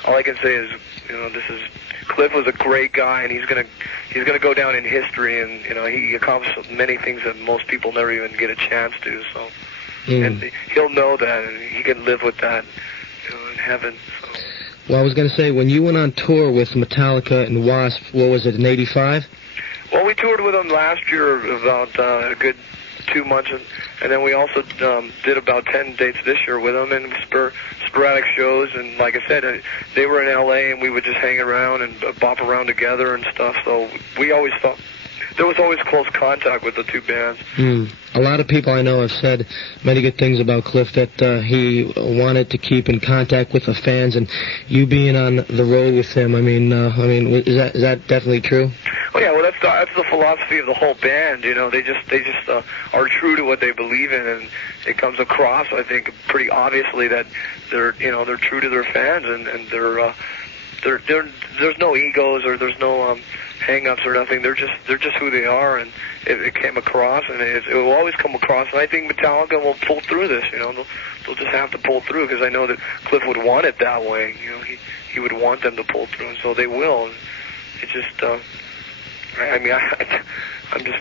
all I can say is Cliff was a great guy, and he's gonna go down in history, and he accomplished many things that most people never even get a chance to. So, and he'll know that, and he can live with that, in heaven. So. Well, I was gonna say, when you went on tour with Metallica and Wasp, what was it, in '85? Well, we toured with them last year about a good 2 months, and then we also did about 10 dates this year with them, and sporadic shows, and like I said, they were in L.A., and we would just hang around and bop around together and stuff, so we always thought there was always close contact with the two bands. A lot of people I know have said many good things about Cliff, that he wanted to keep in contact with the fans, and you being on the road with him, is that definitely true? Oh yeah, well that's the philosophy of the whole band. They just are true to what they believe in, and it comes across, I think, pretty obviously that they're true to their fans, and there's no egos, or there's no hang-ups or nothing. They're just who they are, and it came across, and it will always come across. And I think Metallica will pull through this. They'll just have to pull through, because I know that Cliff would want it that way. He would want them to pull through, and so they will. It's just, I'm just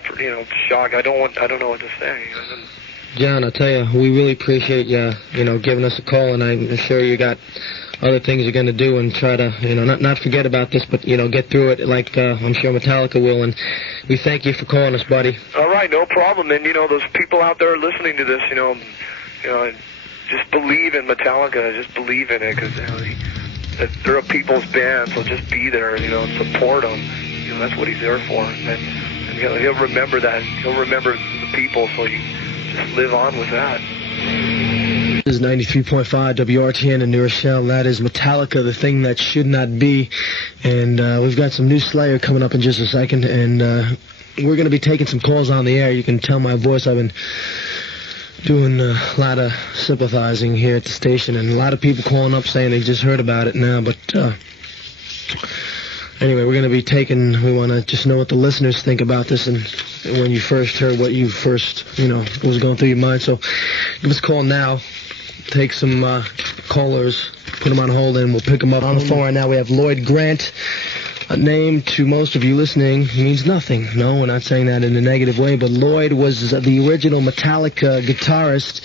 shocked. I don't know what to say. John, I'll tell you, we really appreciate you, giving us a call, and I'm sure you got other things you're going to do, and try to, not forget about this, but, get through it like I'm sure Metallica will, and we thank you for calling us, buddy. All right, no problem, and, those people out there listening to this, just believe in Metallica, just believe in it, because, they're a people's band, so just be there, and support them. That's what he's there for, and he'll remember that. He'll remember the people, so you just live on with that. This is 93.5 WRTN in New Rochelle. That is Metallica, The Thing That Should Not Be. And we've got some new Slayer coming up in just a second. And we're going to be taking some calls on the air. You can tell my voice. I've been doing a lot of sympathizing here at the station, and a lot of people calling up saying they just heard about it now, but anyway, we're going to be we want to just know what the listeners think about this, and when you first heard what was going through your mind. So give us a call now. Take some callers, put them on hold, and we'll pick them up. On the phone right now, we have Lloyd Grant. A name to most of you listening means nothing. No, we're not saying that in a negative way, but Lloyd was the original Metallica guitarist,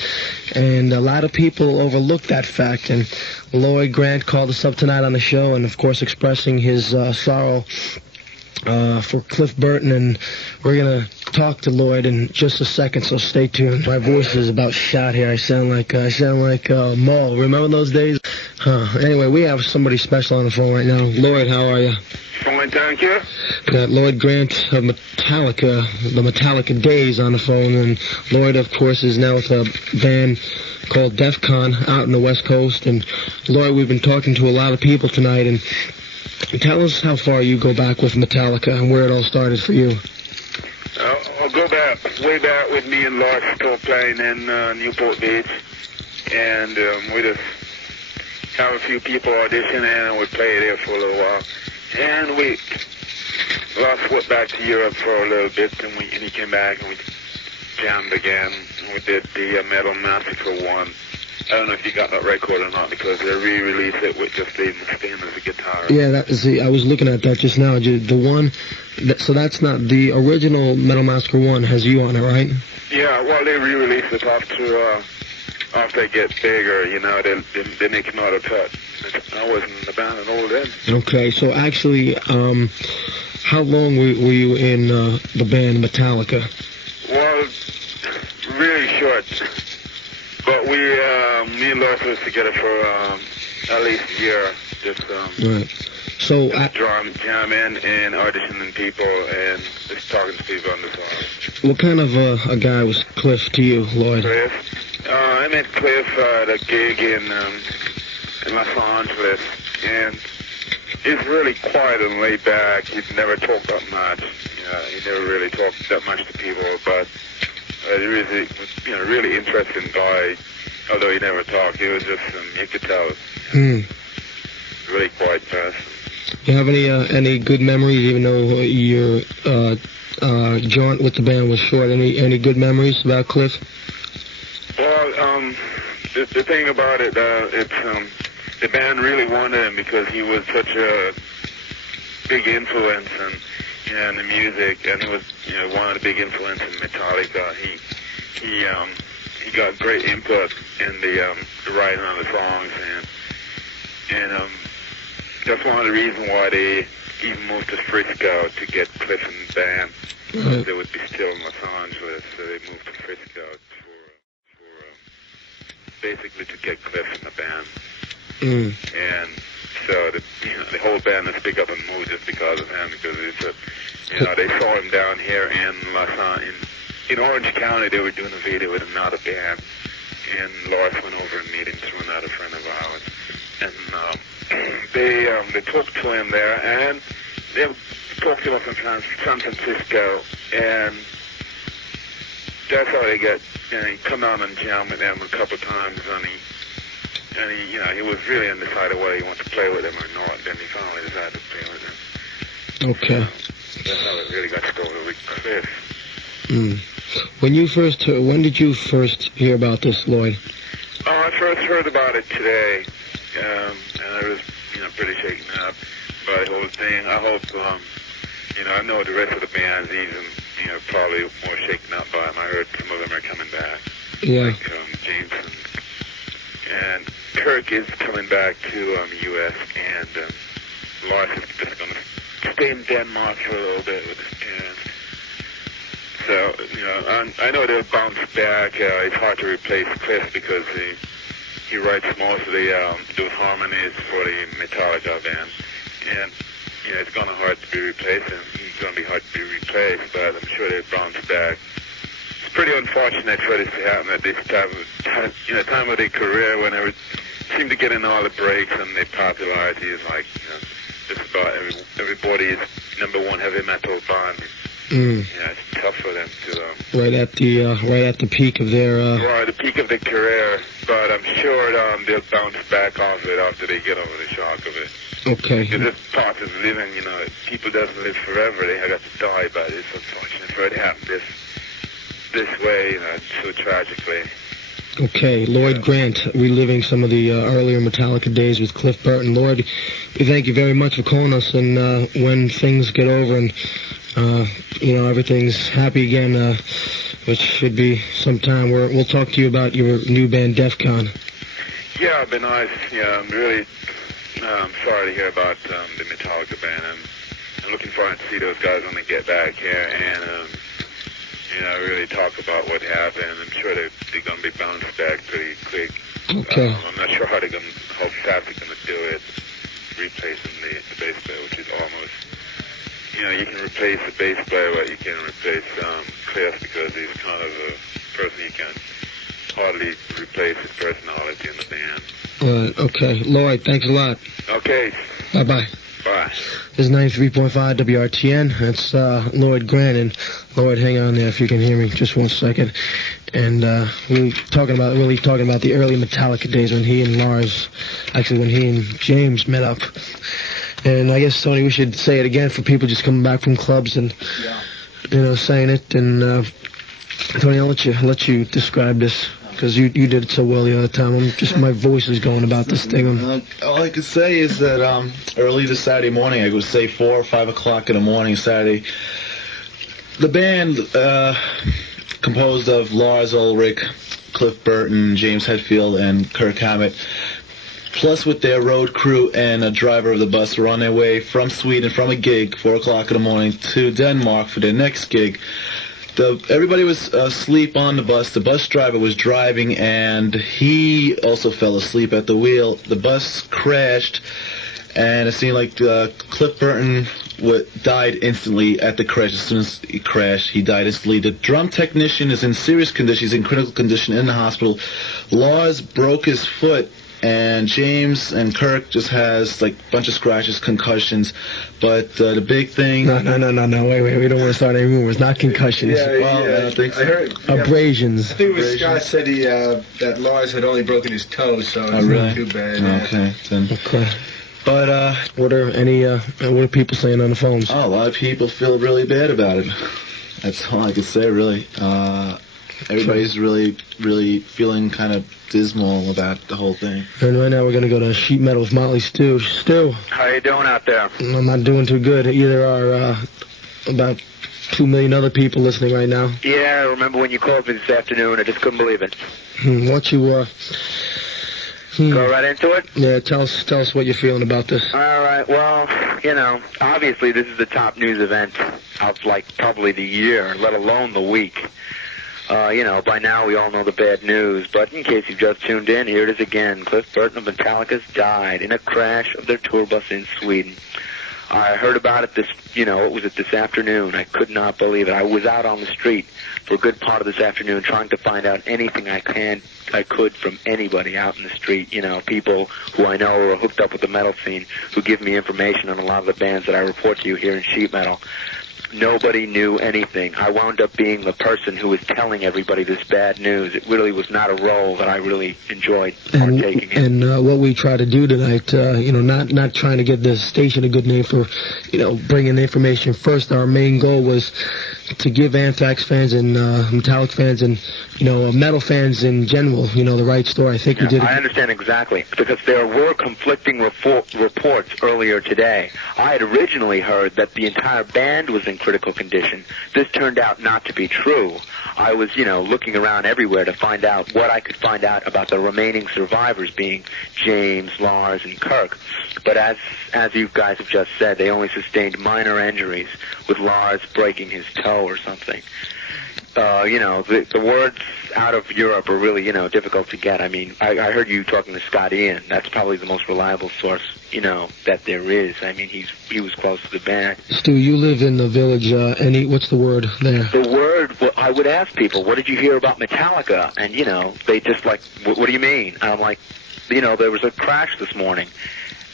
and a lot of people overlook that fact. And Lloyd Grant called us up tonight on the show, and of course expressing his sorrow for Cliff Burton, and we're going to talk to Lloyd in just a second, so stay tuned. My voice is about shot here. I sound like Mo. Remember those days? Anyway, we have somebody special on the phone right now. Lloyd, how are you? Fine, thank you. We got Lloyd Grant of Metallica, the Metallica Days, on the phone, and Lloyd, of course, is now with a band called Def Con out in the West Coast. And Lloyd, we've been talking to a lot of people tonight, and tell us how far you go back with Metallica and where it all started for you. I'll go way back with me and Lars still playing in Newport Beach, and we just have a few people audition and we play there for a little while. And Lars went back to Europe for a little bit, and he came back and we jammed again. And we did the Metal Massacre 1. I don't know if you got that record or not, because they re-released it with just Dave Mustaine as a guitar. Yeah, I was looking at that just now. The one, so that's not the original Metal Massacre 1 has you on it, right? Yeah, well, they re-released it after they get bigger, they make another cut. I wasn't in the band at all then. Okay, so actually, how long were you in the band Metallica? Well, really short. But me and Lars was together for at least a year. Just right. So jamming and auditioning people and just talking to people on the side. What kind of a guy was Cliff to you, Lloyd? Cliff? I met Cliff at a gig in Los Angeles, and he's really quiet and laid back. He'd never talk that much. He never really talked that much to people, but he was a really interesting guy. Although he never talked, he was just you could tell. Really quiet person. Do you have any good memories, even though your jaunt with the band was short? Any good memories about Cliff? Well, the thing about it, the band really wanted him because he was such a big influence in the music, and he was one of the big influences in Metallica. He got great input in the writing on the songs, and that's one of the reasons why they even moved to Frisco to get Cliff in the band. Right. They would be still in Los Angeles, so they moved to Frisco for basically to get Cliff in the band. And so the whole band is big up and moved just because of him, because they saw him down here in Orange County. They were doing a video with another band, and Lars went over and met him through another friend of ours, and they talked to him there, and they talked to him from San Francisco, and that's how they got. He come out and jam with them a couple times, and he was really undecided whether he wanted to play with them or not. Then he finally decided to play with them. Okay. That's how it really got started with Cliff. When did you first hear about this, Lloyd? I first heard about it today, and I was, pretty shaken up by the whole thing. I hope, I know the rest of the band's even, probably more shaken up by him. I heard some of them are coming back. Yeah. Like Jameson. And Kirk is coming back to the U.S., and Lars is just going to stay in Denmark for a little bit with his parents. So, I know they'll bounce back. It's hard to replace Cliff because he writes most of those harmonies for the Metallica band. And, it's going to be hard to be replaced, and he's going to be hard to be replaced, but I'm sure they'll bounce back. It's pretty unfortunate for this to happen at this time of their career when they seem to get in all the breaks, and their popularity is like, just about everybody's #1 heavy metal band Yeah, it's tough for them to... right at the peak of their... Right, the peak of their career, but I'm sure they'll bounce back off it after they get over the shock of it. Okay. Because this part of living, you know, people doesn't live forever. They have to die, but it's unfortunate for it to happen this way, you know, so tragically. Okay, Lloyd Grant, reliving some of the earlier Metallica days with Cliff Burton. Lloyd, we thank you very much for calling us, and when things get over and, everything's happy again, which should be sometime, we'll talk to you about your new band, DEF CON. Yeah, it'd be nice. Yeah, I'm really sorry to hear about the Metallica band. I'm looking forward to see those guys when they get back here and, really talk about what happened. I'm sure they're going to be bounced back pretty quick. Okay. I'm not sure how fast they're going to do it, replacing the bass player, which is almost, you can replace the bass player, but you can't replace Cliff because he's kind of a person you can hardly replace his personality in the band. Okay. Lloyd, thanks a lot. Okay. Bye-bye. Bye. This is 93.5 WRTN. That's Lloyd Grant. And Lloyd, hang on there if you can hear me just 1 second. And we were talking about the early Metallica days when he and James met up. And I guess, Tony, we should say it again for people just coming back from clubs and, saying it. And, Tony, I'll let you describe this. Because you did it so well the other time. My voice is going about this thing. All I can say is that early this Saturday morning, I would say 4 or 5 o'clock in the morning Saturday, the band composed of Lars Ulrich, Cliff Burton, James Hetfield, and Kirk Hammett, plus with their road crew and a driver of the bus, were on their way from Sweden from a gig, 4 o'clock in the morning, to Denmark for their next gig. Everybody was asleep on the bus. The bus driver was driving, and he also fell asleep at the wheel. The bus crashed, and it seemed like Cliff Burton died instantly at the crash. As soon as he crashed, he died instantly. The drum technician is in serious condition. He's in critical condition in the hospital. Lars broke his foot, and James and Kirk just has a bunch of scratches, concussions. But the big thing... No, wait, we don't want to start any rumors. Not concussions. I don't think so. I heard... Abrasions. I think it was Scott said that Lars had only broken his toe, so it's really? Not too bad. Okay, then... Okay. But what are people saying on the phones? Oh, a lot of people feel really bad about it. That's all I can say, really. Everybody's really, really feeling kind of dismal about the whole thing. And right now we're going to go to Sheet Metal with Motley Stu. Stu. How you doing out there? I'm not doing too good. Either are about 2 million other people listening right now. Yeah, I remember when you called me this afternoon. I just couldn't believe it. Why don't you... Go right into it? Yeah, tell us what you're feeling about this. All right, well, obviously this is the top news event of, probably the year, let alone the week. By now we all know the bad news, but in case you've just tuned in, here it is again. Cliff Burton of Metallica's died in a crash of their tour bus in Sweden. I heard about it this afternoon. I could not believe it. I was out on the street for a good part of this afternoon trying to find out anything I could from anybody out in the street. People who I know are hooked up with the metal scene who give me information on a lot of the bands that I report to you here in Sheet Metal. Nobody knew anything. I wound up being the person who was telling everybody this bad news. It really was not a role that I really enjoyed partaking in. And what we try to do tonight, not trying to give the station a good name for, bringing the information first. Our main goal was to give Anthrax fans and Metallica fans and, metal fans in general, the right story. I think we did. I understand exactly, because there were conflicting reports earlier today. I had originally heard that the entire band was in critical condition. This turned out not to be true. I was, looking around everywhere to find out what I could find out about the remaining survivors, being James, Lars, and Kirk. But as you guys have just said, they only sustained minor injuries, with Lars breaking his toe or something. The words out of Europe are really, difficult to get. I mean, I heard you talking to Scott Ian. That's probably the most reliable source, that there is. I mean, he was close to the band. Stu, you live in the village. What's the word there? The word, well, I would ask people, what did you hear about Metallica? And, they just what do you mean? And I'm like, there was a crash this morning.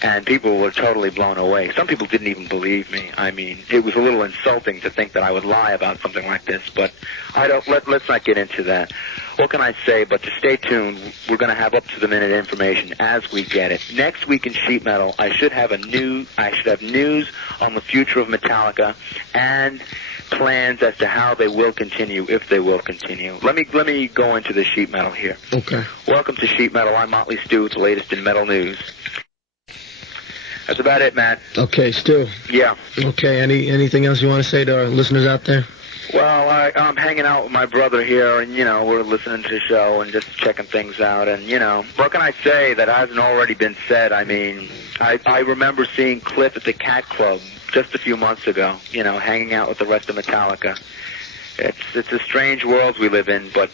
And people were totally blown away. Some people didn't even believe me. I mean, it was a little insulting to think that I would lie about something like this, but let's not get into that. What can I say but to stay tuned? We're going to have up-to-the-minute information as we get it. Next week in Sheet Metal, I should have news on the future of Metallica and plans as to how they will continue, if they will continue. Let me go into the Sheet Metal here. Okay. Welcome to Sheet Metal. I'm Motley Stu with the latest in metal news. That's about it, Matt. Okay, Stu. Yeah. Okay, anything else you want to say to our listeners out there? Well, I'm hanging out with my brother here, and, we're listening to the show and just checking things out, and, what can I say that hasn't already been said? I mean, I remember seeing Cliff at the Cat Club just a few months ago, hanging out with the rest of Metallica. It's a strange world we live in, but,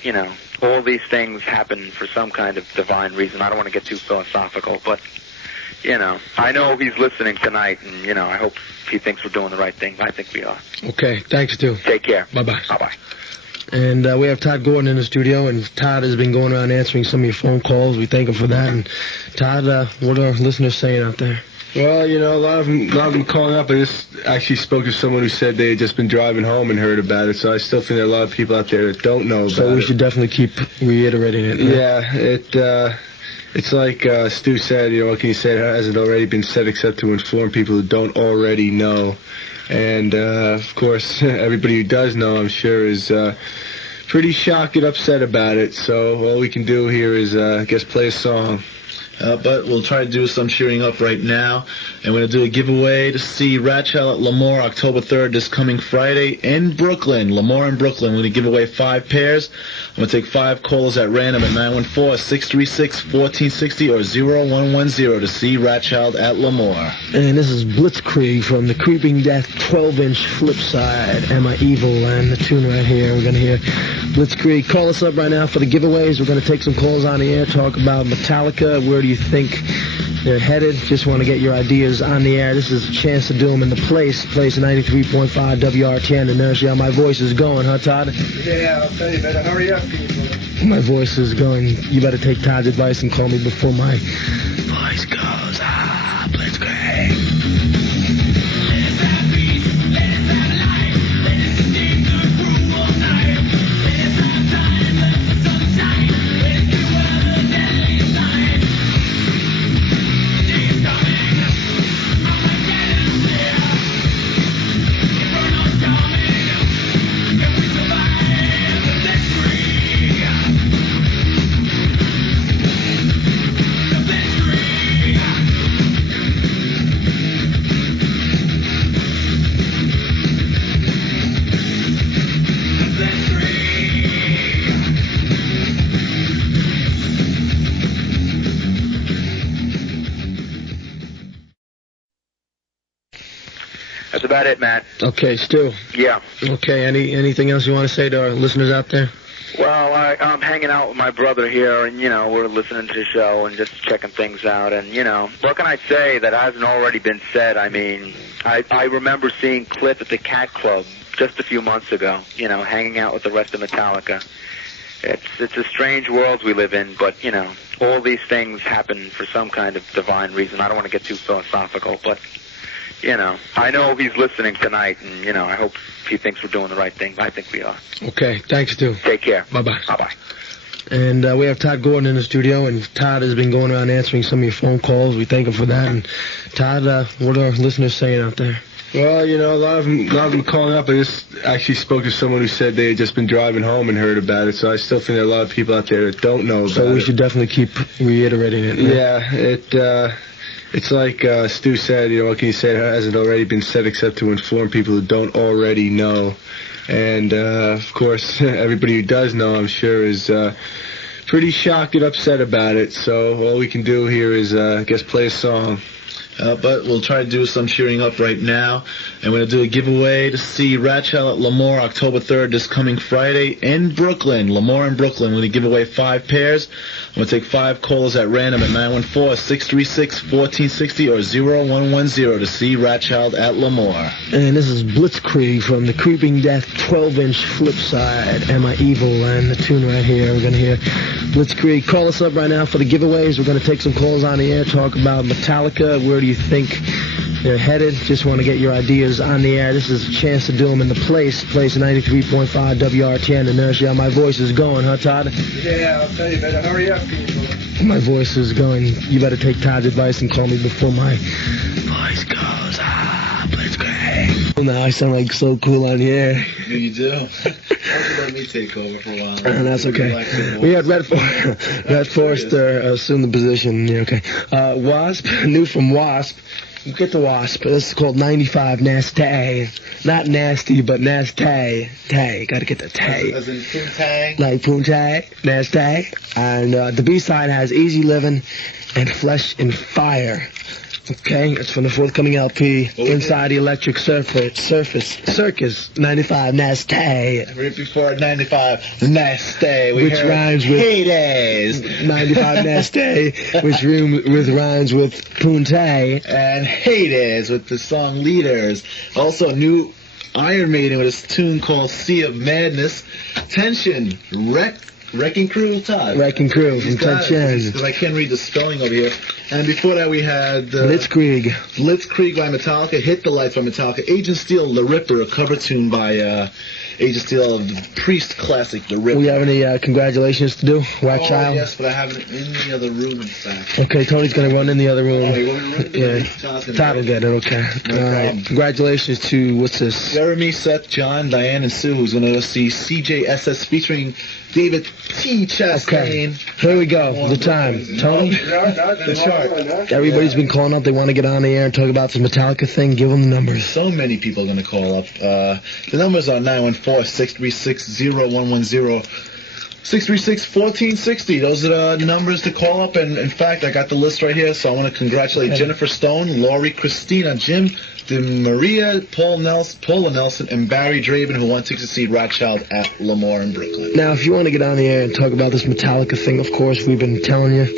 all these things happen for some kind of divine reason. I don't want to get too philosophical, but... I know he's listening tonight, and, I hope he thinks we're doing the right thing. I think we are. Okay, thanks, Stu. Take care. Bye-bye. Bye-bye. And we have Todd Gordon in the studio, and Todd has been going around answering some of your phone calls. We thank him for that. And Todd, what are our listeners saying out there? Well, a lot of them calling up. I just actually spoke to someone who said they had just been driving home and heard about it, so I still think there are a lot of people out there that don't know about it. So we should definitely keep reiterating it. Right? Yeah, it's like Stu said, what can you say? It hasn't already been said except to inform people who don't already know. And, of course, everybody who does know, I'm sure, is pretty shocked and upset about it. So all we can do here is, play a song. But we'll try to do some cheering up right now. And we're going to do a giveaway to see Rochelle at Lemoore October 3rd this coming Friday in Brooklyn. Lemoore in Brooklyn. We're going to give away 5 pairs. I'm going to take 5 calls at random at 914-636-1460 or 0110 to see Rochelle at Lemoore. And this is Blitzkrieg from the Creeping Death 12-inch flip side. Am I Evil? And the tune right here. We're going to hear Blitzkrieg. Call us up right now for the giveaways. We're going to take some calls on the air, talk about Metallica. Where do you think they're headed? Just want to get your ideas on the air. This is a chance to do them in the place 93.5 WRTN. And there's how my voice is going, huh, Todd? Yeah, I'll tell you, better hurry up, people. My voice is going. You better take Todd's advice and call me before my voice goes. Blitzkrieg. That's about it, Matt. Okay, Stu. Yeah. Okay, anything else you want to say to our listeners out there? Well, I'm hanging out with my brother here, and, we're listening to the show and just checking things out, and, what can I say that hasn't already been said? I mean, I remember seeing Cliff at the Cat Club just a few months ago, hanging out with the rest of Metallica. It's a strange world we live in, but, all these things happen for some kind of divine reason. I don't want to get too philosophical, but... I know he's listening tonight, and, I hope he thinks we're doing the right thing. I think we are. Okay, thanks, Stu. Take care. Bye-bye. Bye-bye. And we have Todd Gordon in the studio, and Todd has been going around answering some of your phone calls. We thank him for that. And Todd, what are our listeners saying out there? Well, a lot of them calling up. I just actually spoke to someone who said they had just been driving home and heard about it, so I still think there are a lot of people out there that don't know about it. So we should definitely keep reiterating it. Right? Yeah, it's like Stu said, what can you say? It hasn't already been said except to inform people who don't already know. And, of course, everybody who does know, I'm sure, is pretty shocked and upset about it. So all we can do here is, play a song. but we'll try to do some cheering up right now. And we're going to do a giveaway to see Rochelle at Lemoore October 3rd this coming Friday in Brooklyn. Lemoore in Brooklyn. We're going to give away 5 pairs. I'm going to take 5 callers at random at 914-636-1460 or 0110 to see Rochelle at Lemoore. And this is Blitzkrieg from the Creeping Death 12-inch flip side. Am I Evil? And the tune right here. We're going to hear Blitzkrieg. Call us up right now for the giveaways. We're going to take some calls on the air, talk about Metallica. Where do you think they're headed? Just want to get your ideas on the air. This is a chance to do them in the place 93.5 WRTN. And there's how my voice is going, huh, Todd? Yeah, I'll tell you, better hurry up, people. My voice is going. You better take Todd's advice and call me before my voice goes. Blitzkrieg. Now I sound like so cool on the air. You do? Why don't you let me take over for a while? That's okay. We had Red Forrester assume the position. Yeah, okay. Wasp, new from Wasp. Get the Wasp. This is called 95 Nasty. Not nasty, but nasty. Tay. Gotta get the tay. As in Poontang? Like Poontang, nasty. And the B-side has Easy Living and Flesh and Fire. Okay, it's from the forthcoming LP, Inside the Electric Circus, 95 Nasty. Right before 95 Nasty, which rhymes with Hades. 95 Nasty, which rhymes with Poontang. And Hades with the song Leaders. Also, new Iron Maiden with a tune called Sea of Madness. Tension, Wrecking Crew, Todd. Wrecking Crew from Tension. Because I can't read the spelling over here. And before that we had Blitzkrieg by Metallica, Hit the Lights by Metallica, Agent Steel, The Ripper, a cover tune by Agent Steel of the Priest classic, The Ripper. We have any congratulations to do? Rochelle? Oh, yes, but I have it in the other room, in fact. Okay, Tony's going to run in the other room. Oh, you want me to run? Yeah. Todd will get it, okay. No All right. Congratulations to, what's this? Jeremy, Seth, John, Diane, and Sue, who's going to see CJSS featuring David T. Chastain. Okay. Here we go. The time. Tony? The chart. Everybody's been calling up. They want to get on the air and talk about this Metallica thing. Give them the numbers. So many people are going to call up. The numbers are 914-636-0110. 636-1460. Those are the numbers to call up. And, in fact, I got the list right here, so I want to congratulate Jennifer Stone, Laurie, Christina, Jim, Maria, Paula Nelson, and Barry Draven, who want tickets to see Rochelle at Lemoore in Brooklyn. Now, if you want to get on the air and talk about this Metallica thing, of course, we've been telling you.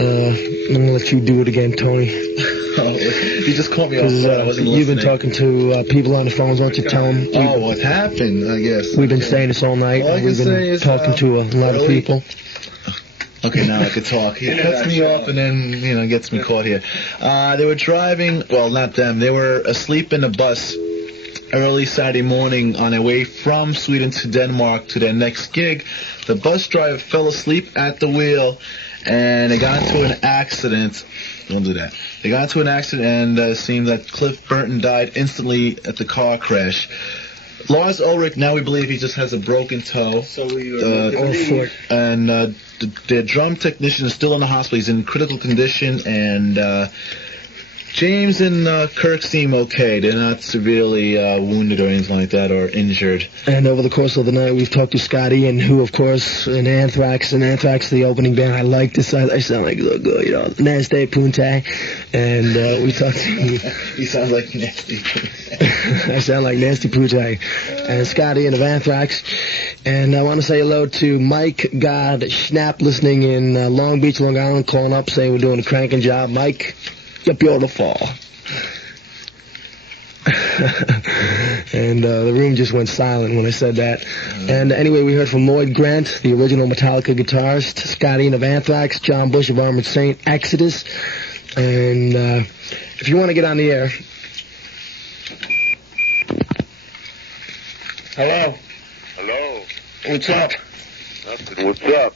I'm going to let you do it again, Tony. You just caught me off guard. I wasn't listening. You've been talking to people on the phones. Why don't you tell them? What happened, I guess. We've been saying this all night. We've been talking to a lot of people. Okay, now I can talk. He cuts me off and then, gets me caught here. They were driving, well, not them. They were asleep in a bus early Saturday morning on their way from Sweden to Denmark to their next gig. The bus driver fell asleep at the wheel and they got into an accident. Don't do that. They got into an accident and it seemed that Cliff Burton died instantly at the car crash. Lars Ulrich, now we believe he just has a broken toe. So and their drum technician is still in the hospital. He's in critical condition, and James and Kirk seem okay. They're not severely wounded or anything like that, or injured. And over the course of the night, we've talked to Scott Ian, who, of course, in Anthrax, the opening band, I like this. I sound like, Nasty Poontang. And we talked to... He sounds like Nasty Poontang. I sound like Nasty Poontang. And Scott Ian of Anthrax. And I want to say hello to Mike God Schnapp, listening in Long Beach, Long Island, calling up, saying we're doing a cranking job. Mike, you're beautiful. And the room just went silent when I said that. And anyway, we heard from Lloyd Grant, the original Metallica guitarist, Scott Ian of Anthrax, John Bush of Armored Saint, Exodus. And if you want to get on the air... Hello? Hello? What's up? Nothing. What's up?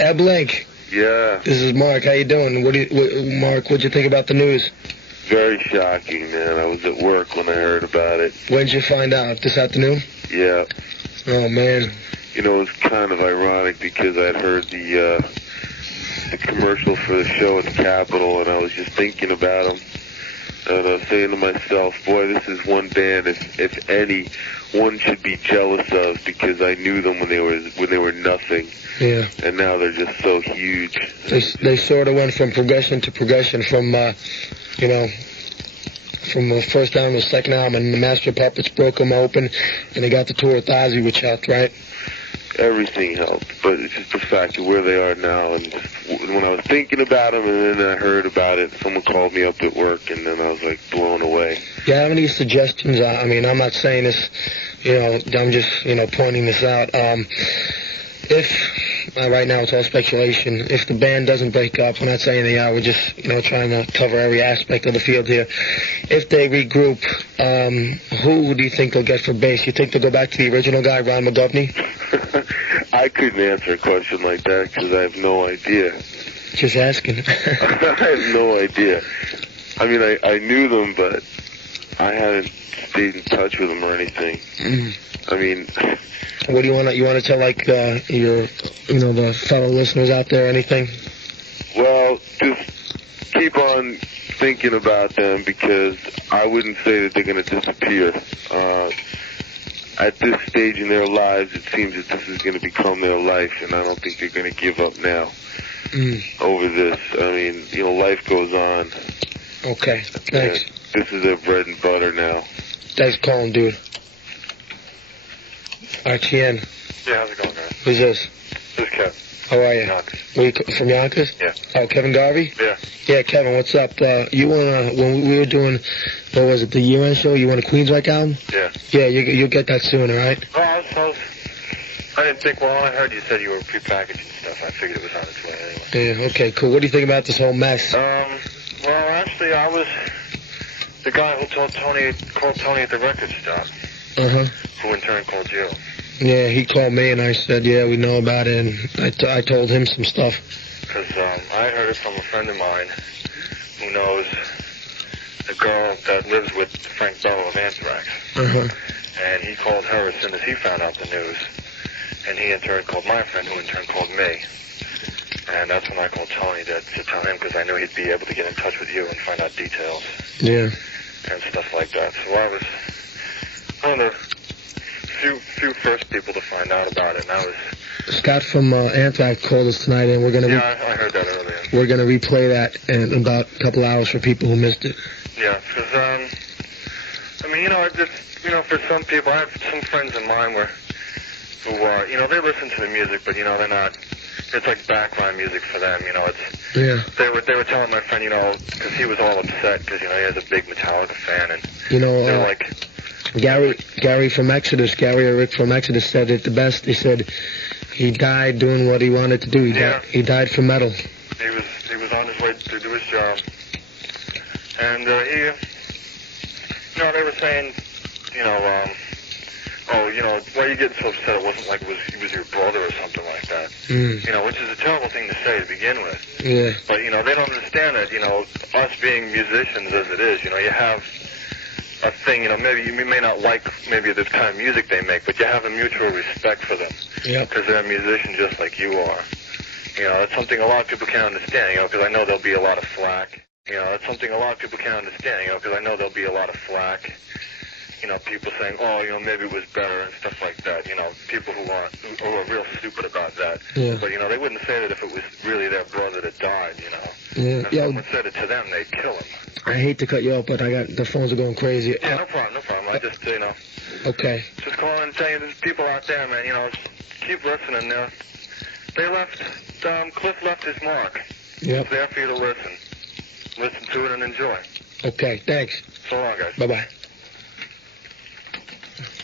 Eb Link. Yeah. This is Mark. How you doing? Mark, what'd you think about the news? Very shocking, man. I was at work when I heard about it. When did you find out? This afternoon? Yeah. Oh, man. It was kind of ironic because I'd heard the commercial for the show at the Capitol, and I was just thinking about them. And I was saying to myself, boy, this is one band, if any, one should be jealous of, because I knew them when they were nothing. Yeah. And now they're just so huge. They sort of went from progression to progression, from you know, from the first album to the second album, and the Master of Puppets broke them open, and they got the tour with Ozzy, which helped, right? Everything helped, but it's just the fact of where they are now. And when I was thinking about them, and then I heard about it, someone called me up at work, and then I was like blown away. Do you have any suggestions? I mean, I'm not saying this, you know, I'm just, you know, pointing this out. If right now it's all speculation, if the band doesn't break up, we're not saying they are, we're just, you know, trying to cover every aspect of the field here. If they regroup, who do you think they'll get for bass? You think they'll go back to the original guy, Ron McGovney? I couldn't answer a question like that because I have no idea. Just asking. I have no idea. I mean, I knew them, but I haven't stayed in touch with them or anything. I mean... What do you want to tell, like, your, you know, the fellow listeners out there, anything? Well, just keep on thinking about them, because I wouldn't say that they're going to disappear. At this stage in their lives, it seems that this is going to become their life, and I don't think they're going to give up now over this. I mean, you know, life goes on. Okay, thanks. This is their bread and butter now. Thanks for calling, dude. RTN. Yeah, how's it going, guys? Who's this? This is Kev. How are you? Yonkers. Were you from Yonkers? Yeah. Oh, Kevin Garvey? Yeah. Yeah, Kevin, what's up? You wanna, when we were doing, what was it, the year-end show, you want a Queensryche album? Yeah. Yeah, you'll get that soon, all right? Oh, I didn't think, well, I heard you said you were prepackaging stuff. I figured it was on its way anyway. Yeah, okay, cool. What do you think about this whole mess? Well, actually, I was the guy who called Tony at the record shop. Uh-huh. Who in turn called you. Yeah, he called me and I said, yeah, we know about it, and I told him some stuff. Because I heard it from a friend of mine who knows a girl that lives with Frank Bello of Anthrax. Uh-huh. And he called her as soon as he found out the news. And he in turn called my friend, who in turn called me. And that's when I called Tony to tell him, because I knew he'd be able to get in touch with you and find out details. Yeah. And stuff like that. So I was one of the few first people to find out about it, and I was... Scott from Anthrax called us tonight, and we're going to... Yeah, I heard that earlier. We're going to replay that in about a couple hours for people who missed it. Yeah, because, I mean, you know, it's, you know, for some people, I have some friends of mine who you know, they listen to the music, but, you know, they're not... It's like background music for them, you know, it's... Yeah. They were telling my friend, you know, because he was all upset, because, you know, he was a big Metallica fan, and... You know, they're like... Gary from Exodus, Gary or Rick from Exodus said it the best. He said he died doing what he wanted to do. He died for metal. He was on his way to do his job, and you know, they were saying, you know, oh, you know, why are you getting so upset? It wasn't like he was your brother or something like that. You know, which is a terrible thing to say to begin with. Yeah. But you know, they don't understand that. You know, us being musicians as it is, you know, you have a thing, you know, maybe you may not like maybe the kind of music they make, but you have a mutual respect for them. Yeah. Because they're a musician just like you are. You know, it's something a lot of people can't understand, you know, because I know there'll be a lot of flack. You know, it's something a lot of people can't understand, you know, because I know there'll be a lot of flack. You know, people saying, oh, you know, maybe it was better and stuff like that. You know, people who are real stupid about that. Yeah. But, you know, they wouldn't say that if it was really their brother that died, you know. Yeah. If someone said it to them, they'd kill him. I hate to cut you off, but the phones are going crazy. Yeah, no problem. I just, you know. Okay. Just calling and telling you, there's people out there, man, you know, keep listening. Cliff left his mark. Yep. It's there for you to listen. Listen to it and enjoy. Okay, thanks. So long, guys. Bye-bye.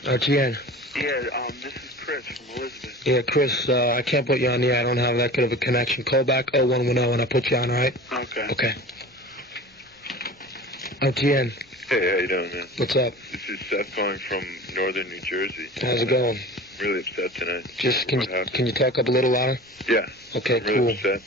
RTN. Yeah, this is Chris from Elizabeth. Yeah, Chris, I can't put you on the air. I don't have that good of a connection. Call back 0110 and I'll put you on, all right? Okay. Okay. RTN. Hey, how you doing, man? What's up? This is Seth calling from northern New Jersey. How's it going? Really upset tonight. Can you talk up a little louder? Yeah. Okay, I'm really cool. upset.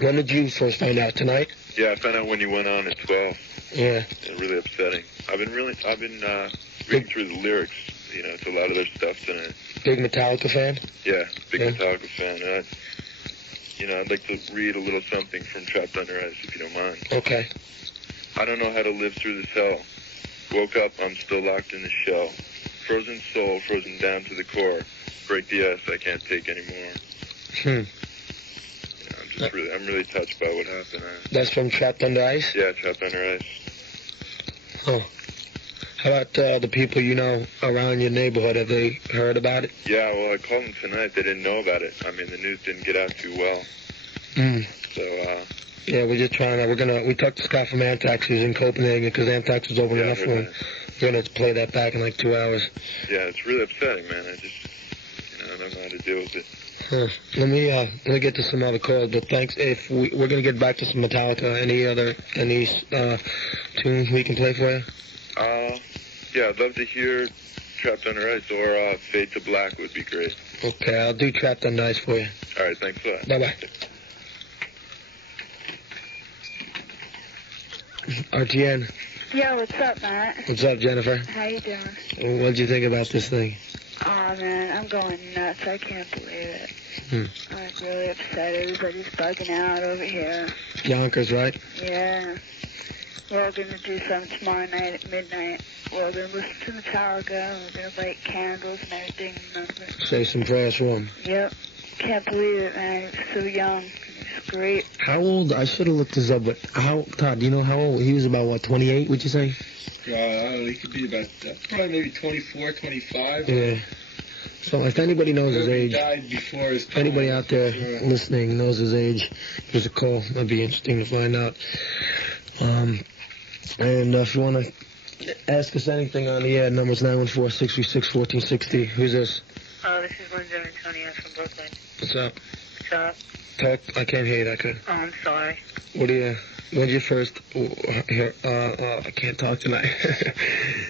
When did you first find out? Tonight? Yeah, I found out when you went on at 12. Yeah. It's really upsetting. I've been reading through the lyrics, you know, to a lot of their stuff tonight. Big Metallica fan? Yeah, big Metallica fan. You know, I'd like to read a little something from Trapped Under Ice, if you don't mind. Okay. I don't know how to live through this hell. Woke up, I'm still locked in the shell. Frozen soul, frozen down to the core. Break the ice, I can't take anymore. I'm I'm really touched by what happened. That's from Trapped Under Ice? Yeah, Trapped Under Ice. Oh. How about the people you know around your neighborhood? Have they heard about it? Yeah, well, I called them tonight. They didn't know about it. I mean, the news didn't get out too well. So, yeah, we're just trying to, we talked to Scott from Anthrax, who's in Copenhagen, because Anthrax was open enough for him. We're going to play that back in like 2 hours. Yeah, it's really upsetting, man. I just, I don't know how to deal with it. Let me get to some other calls, but thanks. If we're going to get back to some Metallica, any tunes we can play for you? Yeah, I'd love to hear Trapped Under Ice, or Fade to Black would be great. Okay, I'll do Trapped Under Ice for you. All right, thanks a lot. Bye-bye. RTN. Yo, what's up, Matt? What's up, Jennifer? How you doing? What'd you think about this thing? Oh, man, I'm going nuts. I can't believe it. I'm really upset. Everybody's bugging out over here. Yonkers, right? Yeah. We're all going to do something tomorrow night at midnight. We're all going to listen to Metallica, and we're going to light candles and everything. Remember? Say some prayers for him. Yep. Can't believe it, man. He was so young. He was great. How old? I should have looked this up, but Todd, do you know how old? He was about, 28, would you say? Yeah, I don't know. He could be about, probably maybe 24, 25. Yeah. So if anybody knows his age, died before his time, if anybody out there listening knows his age, here's a call. That'd be interesting to find out. And if you want to ask us anything on the air, number's 914-636-1460. Who's this? Oh, this is Linda and Antonia from Brooklyn. What's up? What's up? Talk. I can't hear you that good. Oh, I'm sorry. When did you first hear, I can't talk tonight.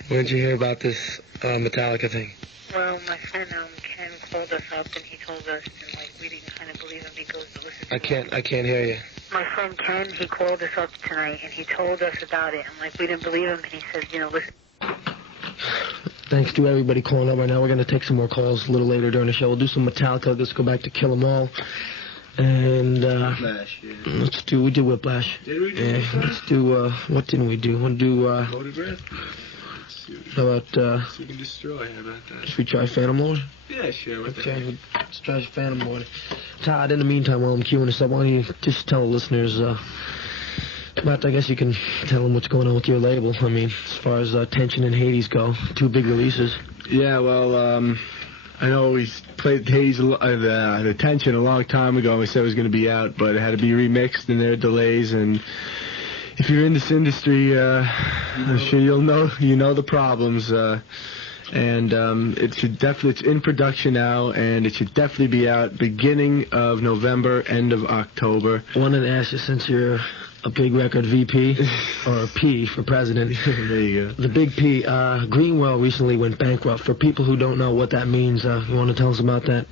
When did you hear about this Metallica thing? Well, my friend Ken called us up and he told us, and we didn't kind of believe him. He goes to listen to I can't hear you. My friend Ken, he called us up tonight and he told us about it, and we didn't believe him, and he said, listen. Thanks to everybody calling up right now. We're going to take some more calls a little later during the show. We'll do some Metallica. Let's go back to Kill 'Em All. And Whiplash, yeah. We did Whiplash. Did we do Whiplash? Let's do, what didn't we do? Want to do, Photograph? How about, Seek and Destroy, how about that? Should we try Phantom Lord? Yeah, sure. Okay, let's try Phantom Lord. Todd, in the meantime, while I'm queuing this up, why don't you just tell the listeners, Matt, I guess you can tell them what's going on with your label. I mean, as far as Tension and Hades go, 2 big releases. Yeah, well, I know we played Hades, the Tension a long time ago. We said it was going to be out, but it had to be remixed, and there are delays. And if you're in this industry, I'm sure you know the problems. And it's in production now, and it should definitely be out beginning of November, end of October. Wanted to ask you, since you're a big record VP, or P for president. There you go. The big P. Greenwell recently went bankrupt. For people who don't know what that means, you want to tell us about that?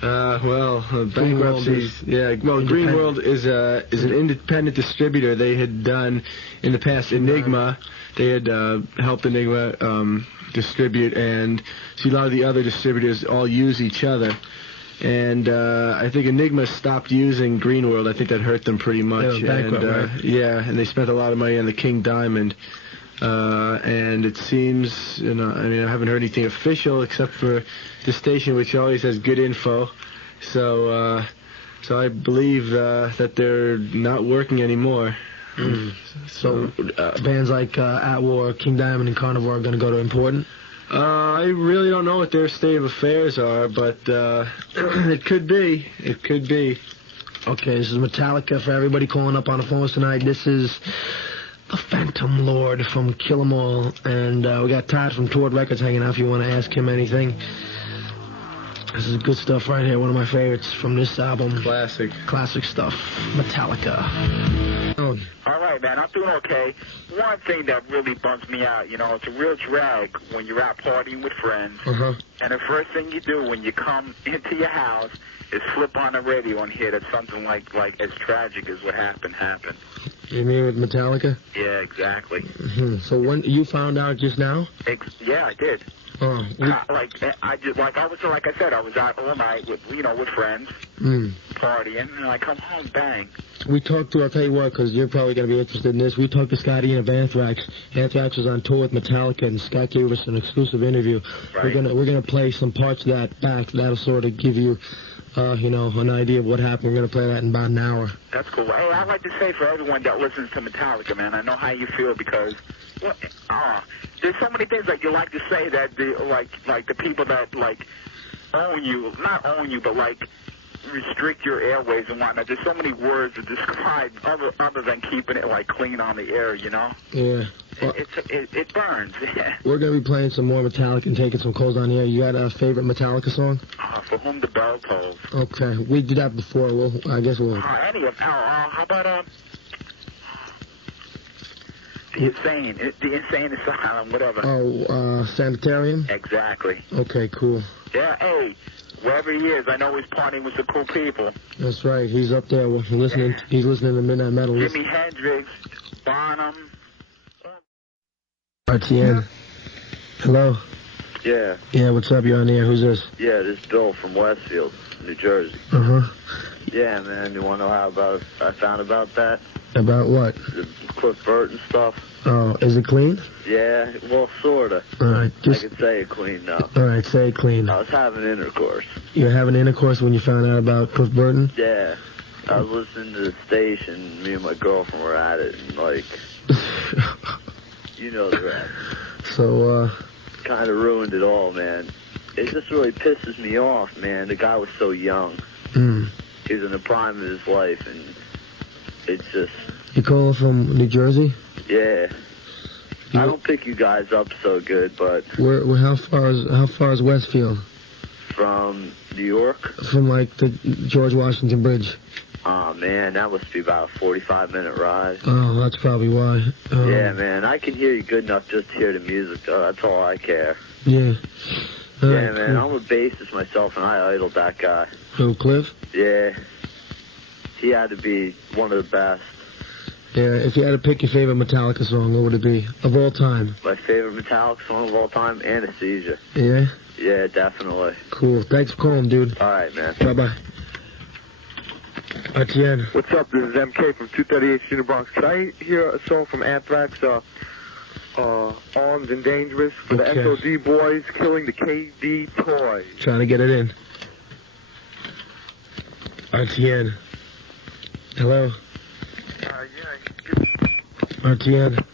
Bankruptcy. Yeah, well, Greenworld is an independent distributor. They had done in the past Enigma. They had helped Enigma distribute, and see a lot of the other distributors all use each other. And I think Enigma stopped using Greenworld. I think that hurt them pretty much. Yeah, bankrupt, right? Yeah, and they spent a lot of money on the King Diamond. And it seems, I haven't heard anything official except for the station, which always has good info. So I believe that they're not working anymore. So bands like At War, King Diamond, and Carnivore are going to go to Important? I really don't know what their state of affairs are, but it could be. It could be. Okay, this is Metallica for everybody calling up on the phones tonight. This is the Phantom Lord from Kill 'Em All, and we got Todd from Toward Records hanging out if you want to ask him anything. This is good stuff right here, one of my favorites from this album. Classic stuff. Metallica. All right, man, I'm doing okay. One thing that really bums me out, it's a real drag when you're out partying with friends, and the first thing you do when you come into your house is flip on the radio and hear that something like as tragic as what happened. You mean with Metallica? Yeah, exactly. So when you found out just now? Yeah, I did. Oh, like I said, I was out all night with friends, partying, and I come home, bang. We talked to, I'll tell you what, because you're probably going to be interested in this. We talked to Scott Ian of Anthrax. Anthrax was on tour with Metallica, and Scott gave us an exclusive interview. Right. We're gonna play some parts of that back. That'll sort of give you an idea of what happened. We're going to play that in about an hour. That's cool. Hey, I'd like to say for everyone that listens to Metallica, man, I know how you feel because there's so many things that you like to say that the people that own you, not own you, but restrict your airways and whatnot. There's so many words to describe other than keeping it clean on the air, Yeah. Well, it burns. We're going to be playing some more Metallica and taking some calls on the air. You got a favorite Metallica song? For Whom the Bell Tolls. Okay. We did that before. I guess we'll... how about, The Insane Asylum, whatever. Sanitarium? Exactly. Okay, cool. Yeah, hey, wherever he is, I know he's partying with some cool people. That's right. He's up there listening. Yeah. He's listening to Midnight Metal. Jimi Hendrix, Bonham. RTN. Hello? Yeah. Yeah, what's up? You're on the air. Who's this? Yeah, this is Bill from Westfield, New Jersey. Uh-huh. Yeah, man, you want to know how I found about that? About what? The Cliff Burton stuff. Oh, is it clean? Yeah, well, sort of. All right. I can say it clean now. All right, say it clean. I was having intercourse. You were having intercourse when you found out about Cliff Burton? Yeah. I was listening to the station, me and my girlfriend were at it, and you know the rest. So, kind of ruined it all, man. It just really pisses me off, man. The guy was so young. He was in the prime of his life, and it's just... You calling from New Jersey? Yeah. I don't pick you guys up so good, but... How far is Westfield? From New York? From, the George Washington Bridge. Oh, man, that must be about a 45-minute ride. Oh, that's probably why. Yeah, man, I can hear you good enough just to hear the music, though. That's all I care. Yeah. Yeah, man, I'm a bassist myself, and I idoled that guy. Who, Cliff? Yeah. He had to be one of the best. Yeah, if you had to pick your favorite Metallica song, what would it be? Of all time? My favorite Metallica song of all time, Anesthesia. Yeah? Yeah, definitely. Cool. Thanks for calling, dude. All right, man. Bye-bye. RTN. What's up? This is MK from 238 Junior Bronx. Could I hear a song from Anthrax, Armed and Dangerous, for the SOD boys killing the KD toy? Trying to get it in. RTN. Hello? RTN.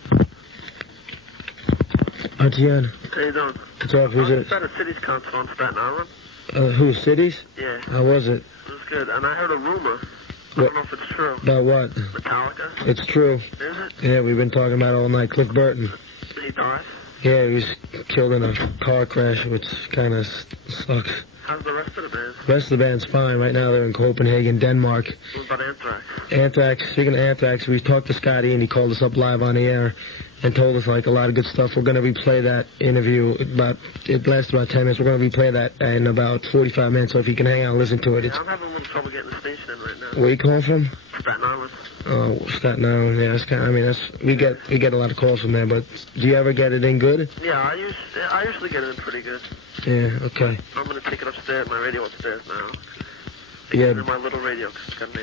RTN. How you doing? What's up? Who's it? I was at a Cities concert on Staten Island. Who, Cities? Yeah. How was it? It was good, and I heard a rumor. I don't know if it's true. About what? Metallica. It's true. Is it? Yeah, we've been talking about it all night. Cliff Burton. He died? Yeah, he was killed in a car crash, which kind of sucks. How's the rest of the band? The rest of the band's fine. Right now they're in Copenhagen, Denmark. What about Anthrax? Anthrax, speaking of Anthrax, we talked to Scotty and he called us up live on the air and told us a lot of good stuff. We're going to replay that interview. It lasted about 10 minutes. We're going to replay that in about 45 minutes, so if you can hang out and listen to it. Yeah, I'm having a little trouble getting the station in right now. Where you calling from? Staten Island. Oh, Staten Island. Yeah, we get a lot of calls from there, but do you ever get it in good? Yeah, I usually get it in pretty good. Yeah, okay. I'm going to take it upstairs, my radio upstairs now. Yeah. My little radio.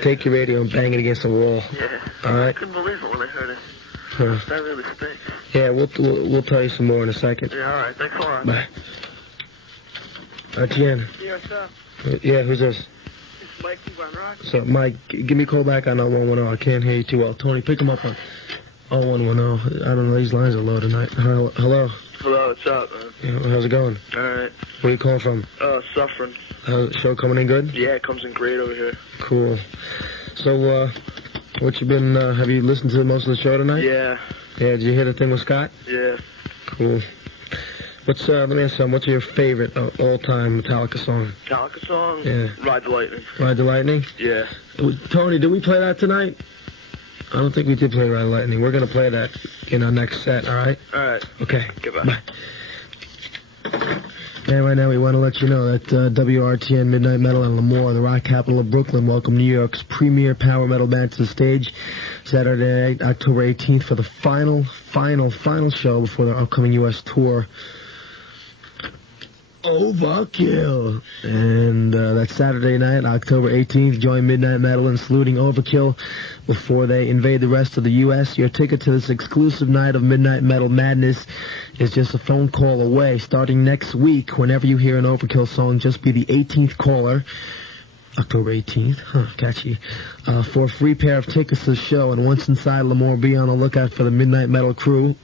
Take your radio and bang it against the wall. Yeah. All right. I couldn't believe it when I heard it. Huh. That really stinks. Yeah, we'll tell you some more in a second. Yeah, all right. Thanks a lot. Bye. RTN. Yeah, what's up? Yeah, who's this? It's Mike from Grand Rock. So, Mike, give me a call back on 110. I can't hear you too well. Tony, pick him up on 110. I don't know. These lines are low tonight. Hello. Hello, what's up, man? Yeah, how's it going? All right. Where you calling from? Suffering. How's the show coming in good? Yeah, it comes in great over here. Cool. So, what you been, have you listened to most of the show tonight? Yeah. Yeah, did you hear the thing with Scott? Yeah. Cool. Let me ask you something. What's your favorite all-time Metallica song? Metallica song? Yeah. Ride the Lightning. Ride the Lightning? Yeah. Tony, did we play that tonight? I don't think we did play Ride the Lightning. We're going to play that in our next set, all right? All right. Okay. Goodbye. Bye. And right now we want to let you know that WRTN Midnight Metal and Lemoore, the rock capital of Brooklyn, welcome New York's premier power metal band to the stage Saturday night, October 18th for the final show before their upcoming U.S. tour. Overkill. And that's Saturday night, October 18th. Join Midnight Metal in saluting Overkill before they invade the rest of the U.S. Your ticket to this exclusive night of Midnight Metal madness is just a phone call away. Starting next week, whenever you hear an Overkill song, just be the 18th caller October 18th. Catchy. For a free pair of tickets to the show, and once inside Lemoore, be on the lookout for the Midnight Metal crew,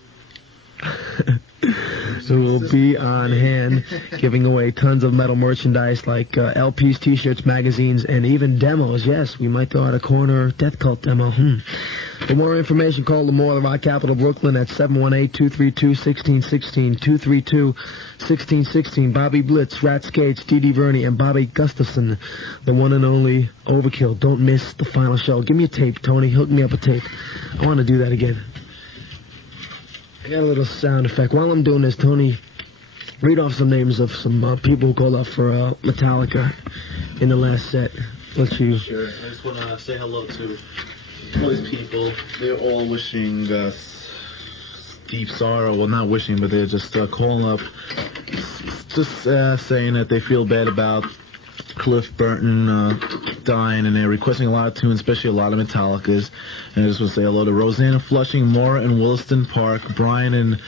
who will be on hand giving away tons of metal merchandise like LPs, T-shirts, magazines, and even demos. Yes, we might throw out a corner Death Cult demo. For more information, call Lemoore, the Rock Capital, Brooklyn, at 718-232-1616, 232-1616. Bobby Blitz, Rat Skates, D.D. Verney, and Bobby Gustafson, the one and only Overkill. Don't miss the final show. Give me a tape, Tony. Hook me up a tape. I want to do that again. I got a little sound effect. While I'm doing this, Tony, read off some names of some people who called up for Metallica in the last set. Let's see. Sure. I just want to say hello to all these people. They're all wishing deep sorrow. Well, not wishing, but they're just calling up, just saying that they feel bad about Cliff Burton dying, and they're requesting a lot of tunes, especially a lot of Metallica's. And I just want to say hello to Rosanna Flushing, Maura in Williston Park, Brian in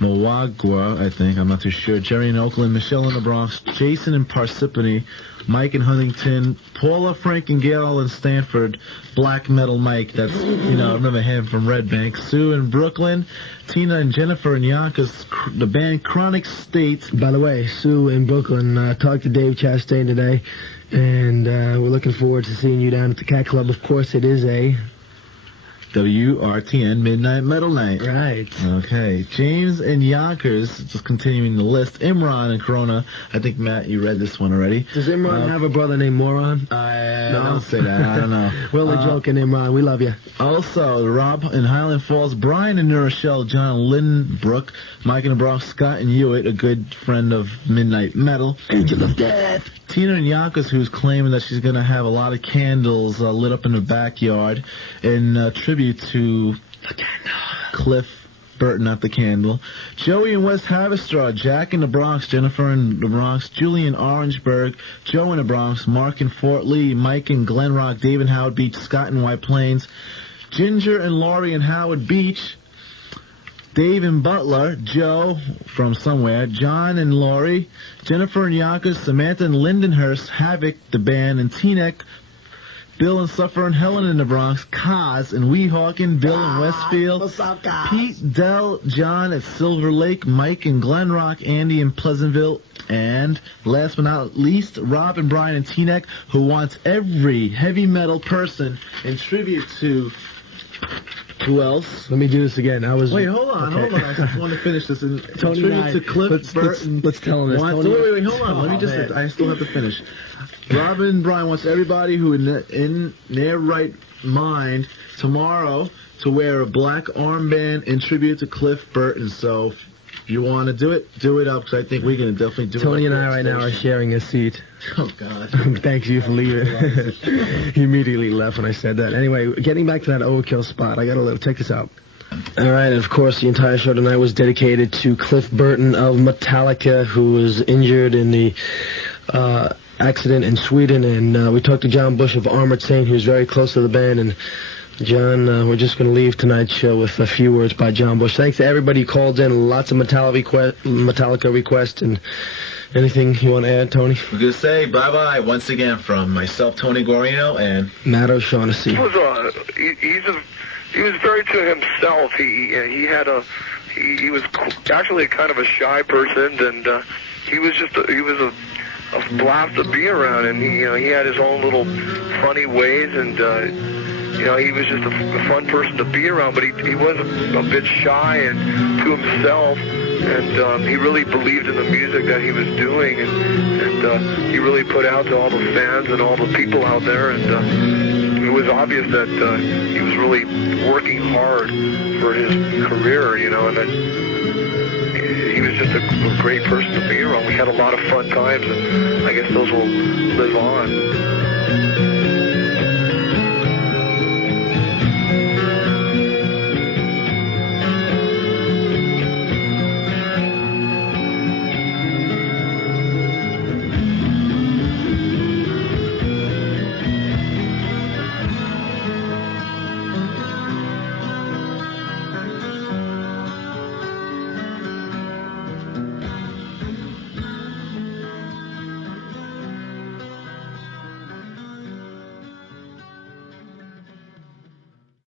Mawagwa, I think, I'm not too sure, Jerry in Oakland, Michelle in the Bronx, Jason in Parsippany, Mike in Huntington, Paula, Frank, and Gail in Stanford, Black Metal Mike, that's, I remember him from Red Bank, Sue in Brooklyn, Tina and Jennifer in Yonkers, the band Chronic State. By the way, Sue in Brooklyn, talked to Dave Chastain today, and we're looking forward to seeing you down at the Cat Club. Of course, it is a WRTN Midnight Metal Night. Right. Okay. James and Yonkers, just continuing the list. Imran and Corona. I think, Matt, you read this one already. Does Imran have a brother named Moron? I don't say that. I don't know. We're only joking, Imran. We love you. Also, Rob in Highland Falls, Brian in New Rochelle, John Lindbrook, Mike in the Bronx, Scott and Hewitt, a good friend of Midnight Metal. Angel of Death. Tina in Yonkers, who's claiming that she's going to have a lot of candles lit up in her backyard in tribute to Cliff Burton at the candle. Joey in West Haverstraw, Jack in the Bronx, Jennifer in the Bronx, Julie in Orangeburg, Joe in the Bronx, Mark in Fort Lee, Mike in Glen Rock, Dave in Howard Beach, Scott in White Plains, Ginger and Laurie in Howard Beach, Dave in Butler, Joe from somewhere, John and Laurie, Jennifer in Yonkers, Samantha in Lindenhurst, Havoc, the band, and Teaneck, Bill and Suffer and Helen in the Bronx, Kaz and Weehawken, Bill in Westfield, what's up, Kaz? Pete, Dell, John at Silver Lake, Mike in Glen Rock, Andy in Pleasantville, and last but not least, Rob and Brian in Teaneck, who wants every heavy metal person in tribute to... Who else? Let me do this again. Wait, hold on. I just want to finish this. In Tony tribute to Cliff Burton. Let's tell him this. Wait, hold on. Let me just... I still have to finish. Robin Bryan wants everybody who in their right mind tomorrow to wear a black armband in tribute to Cliff Burton. So if you want to do it up, because I think we're going to definitely do it. Tony and I right now are sharing a seat. Oh, God. Thanks you for leaving. He immediately left when I said that. Anyway, getting back to that overkill spot, I got a little... Check this out. All right, and of course, the entire show tonight was dedicated to Cliff Burton of Metallica, who was injured in the accident in Sweden, and we talked to John Bush of Armored Saint, who's very close to the band, and John, we're just going to leave tonight's show with a few words by John Bush. Thanks to everybody who called in, lots of Metallica requests, and anything you want to add, Tony? We're going to say bye-bye once again from myself, Tony Guarino, and Matt O'Shaughnessy. He was very to himself. He was actually kind of a shy person, and he was a blast to be around, and he had his own little funny ways, and he was just a fun person to be around. But he was a bit shy and to himself, and he really believed in the music that he was doing, and he really put out to all the fans and all the people out there, and it was obvious that he was really working hard for his career, and that he was just a great person to be around. We had a lot of fun times, and I guess those will live on.